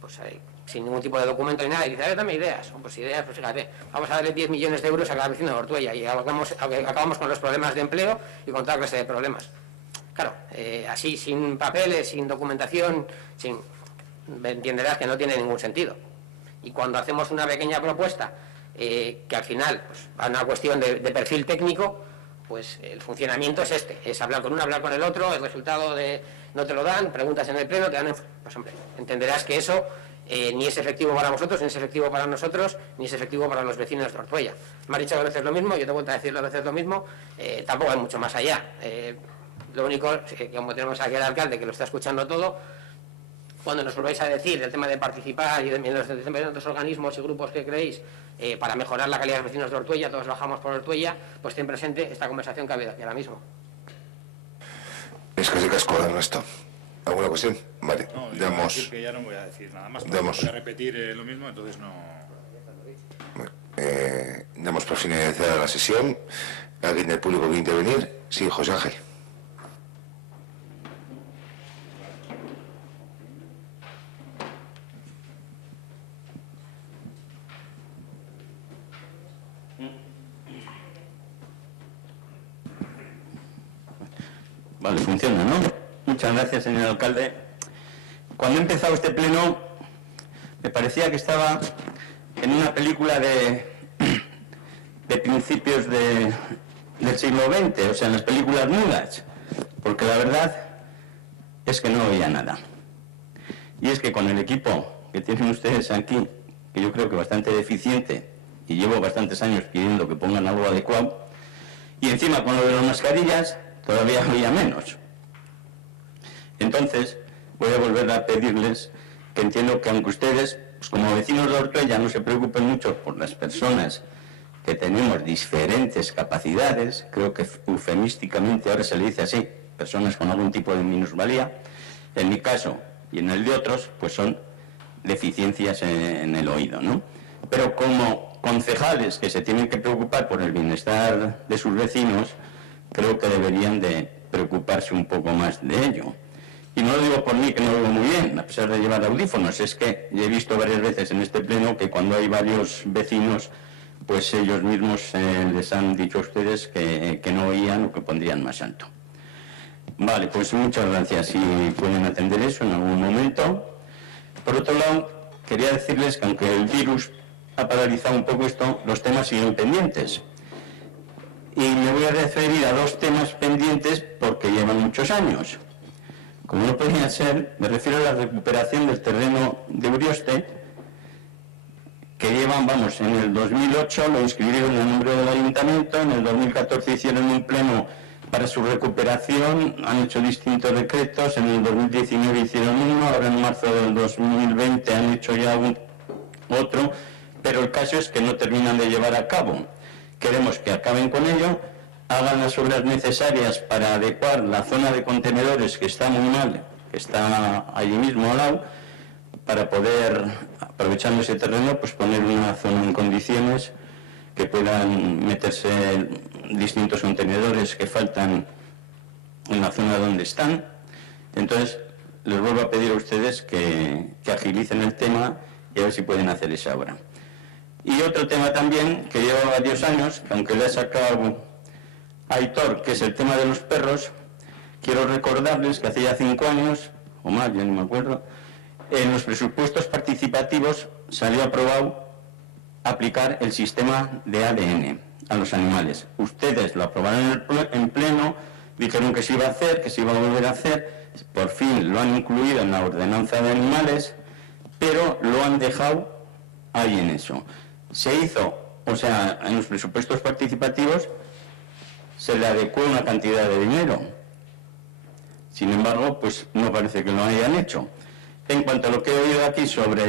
pues sin ningún tipo de documento ni nada, y dice, a ver, dame ideas, pues ideas, pues fíjate, vamos a darle 10 millones de euros a cada vecino de Ortuella y acabamos con los problemas de empleo y con toda clase de problemas. Claro, así, sin papeles, sin documentación, entenderás que no tiene ningún sentido. Y cuando hacemos una pequeña propuesta, que al final, pues, a una cuestión de perfil técnico, pues el funcionamiento es es hablar con uno, hablar con el otro, el resultado no te lo dan, preguntas en el pleno, te dan... Pues hombre, entenderás que eso ni es efectivo para vosotros, ni es efectivo para nosotros, ni es efectivo para los vecinos de Ortuella. Me has dicho a veces lo mismo, yo te vuelvo a decir a veces lo mismo, tampoco hay mucho más allá. Lo único, que como tenemos aquí al alcalde que lo está escuchando todo, cuando nos volváis a decir el tema de participar y de los otros organismos y grupos que creéis para mejorar la calidad de los vecinos de Ortuella, todos bajamos por Ortuella, pues ten presente esta conversación que ha habido aquí ahora mismo. Es que se casco, Ernesto. ¿Alguna cuestión? Vale, no, damos... que ya no voy a decir nada más, damos... voy a repetir lo mismo, entonces no... damos por finalizada la sesión. ¿Alguien del público quiere intervenir? Sí, José Ángel. Vale, funciona, ¿no? Muchas gracias, señor alcalde. Cuando he empezado este pleno, me parecía que estaba en una película de principios del siglo XX, o sea, en las películas mudas, porque la verdad es que no oía nada. Y es que con el equipo que tienen ustedes aquí, que yo creo que bastante deficiente, y llevo bastantes años pidiendo que pongan algo adecuado, y encima con lo de las mascarillas, todavía oía menos. Entonces, voy a volver a pedirles que entiendo que aunque ustedes, pues como vecinos de Ortuella, no se preocupen mucho por las personas que tenemos diferentes capacidades, creo que eufemísticamente ahora se le dice así, personas con algún tipo de minusvalía, en mi caso y en el de otros, pues son deficiencias en el oído, ¿no? Pero como concejales que se tienen que preocupar por el bienestar de sus vecinos, creo que deberían de preocuparse un poco más de ello. Y no lo digo por mí, que no lo veo muy bien, a pesar de llevar audífonos, es que he visto varias veces en este pleno que cuando hay varios vecinos, pues ellos mismos les han dicho a ustedes que no oían o que pondrían más alto. Vale, pues muchas gracias, si pueden atender eso en algún momento. Por otro lado, quería decirles que aunque el virus ha paralizado un poco esto, los temas siguen pendientes. Y me voy a referir a 2 temas pendientes porque llevan muchos años. Como no podía ser, me refiero a la recuperación del terreno de Urioste, que llevan, vamos, en el 2008 lo inscribieron en el nombre del ayuntamiento, en el 2014 hicieron un pleno para su recuperación, han hecho distintos decretos, en el 2019 hicieron uno, ahora en marzo del 2020 han hecho ya otro, pero el caso es que no terminan de llevar a cabo. Queremos que acaben con ello, hagan las obras necesarias para adecuar la zona de contenedores que está muy mal, que está allí mismo al lado, para poder, aprovechando ese terreno, pues poner una zona en condiciones que puedan meterse distintos contenedores que faltan en la zona donde están. Entonces, les vuelvo a pedir a ustedes que agilicen el tema y a ver si pueden hacer esa obra. Y otro tema también, que lleva varios años, que aunque le ha sacado a Aitor, que es el tema de los perros, quiero recordarles que hace ya 5 años, o más, ya no me acuerdo, en los presupuestos participativos salió aprobado aplicar el sistema de ADN a los animales. Ustedes lo aprobaron en pleno, dijeron que se iba a hacer, que se iba a volver a hacer, por fin lo han incluido en la ordenanza de animales, pero lo han dejado ahí en eso. Se hizo, o sea, en los presupuestos participativos se le adecuó una cantidad de dinero. Sin embargo, pues no parece que lo hayan hecho. En cuanto a lo que he oído aquí sobre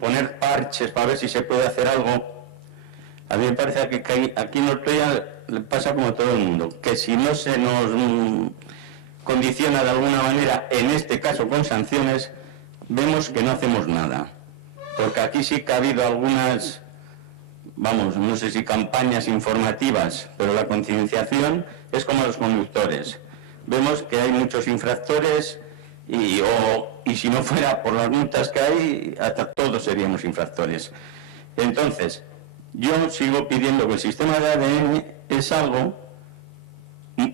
poner parches para ver si se puede hacer algo, a mí me parece que aquí en Ortuella le pasa como a todo el mundo, que si no se nos condiciona de alguna manera, en este caso con sanciones, vemos que no hacemos nada. Porque aquí sí que ha habido algunas, vamos, no sé si campañas informativas, pero la concienciación es como a los conductores. Vemos que hay muchos infractores y si no fuera por las multas que hay, hasta todos seríamos infractores. Entonces, yo sigo pidiendo que el sistema de ADN es algo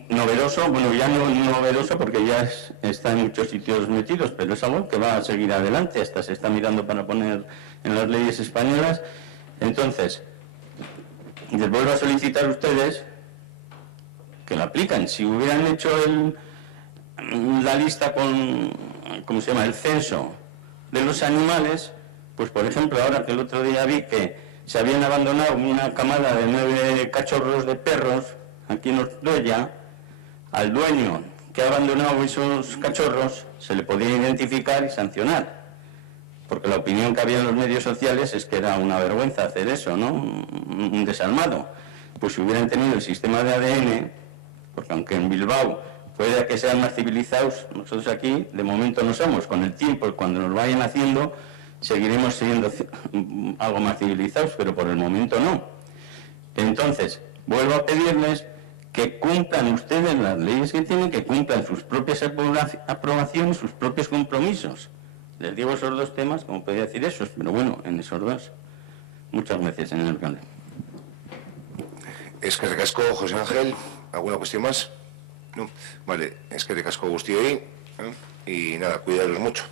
novedoso, bueno, ya no novedoso porque ya está en muchos sitios metidos, pero es algo que va a seguir adelante, hasta se está mirando para poner en las leyes españolas. Entonces, les vuelvo a solicitar a ustedes que lo aplican. Si hubieran hecho la lista con, ¿cómo se llama?, el censo de los animales, pues por ejemplo, ahora que el otro día vi que se habían abandonado una camada de 9 cachorros de perros aquí en Ortuella, al dueño que ha abandonado esos cachorros se le podía identificar y sancionar, porque la opinión que había en los medios sociales es que era una vergüenza hacer eso, ¿no? Un desalmado. Pues si hubieran tenido el sistema de ADN, porque aunque en Bilbao puede que sean más civilizados, nosotros aquí de momento no somos. Con el tiempo, cuando nos vayan haciendo, seguiremos siendo algo más civilizados, pero por el momento no. Entonces, vuelvo a pedirles que cumplan ustedes las leyes que tienen, que cumplan sus propias aprobaciones, sus propios compromisos. Les digo esos dos temas, como podría decir esos, pero bueno, en esos dos. Muchas gracias, señor alcalde. Es que recasco, José Ángel. ¿Alguna cuestión más? No. Vale, es que recasco Agustín y nada, cuidaros mucho.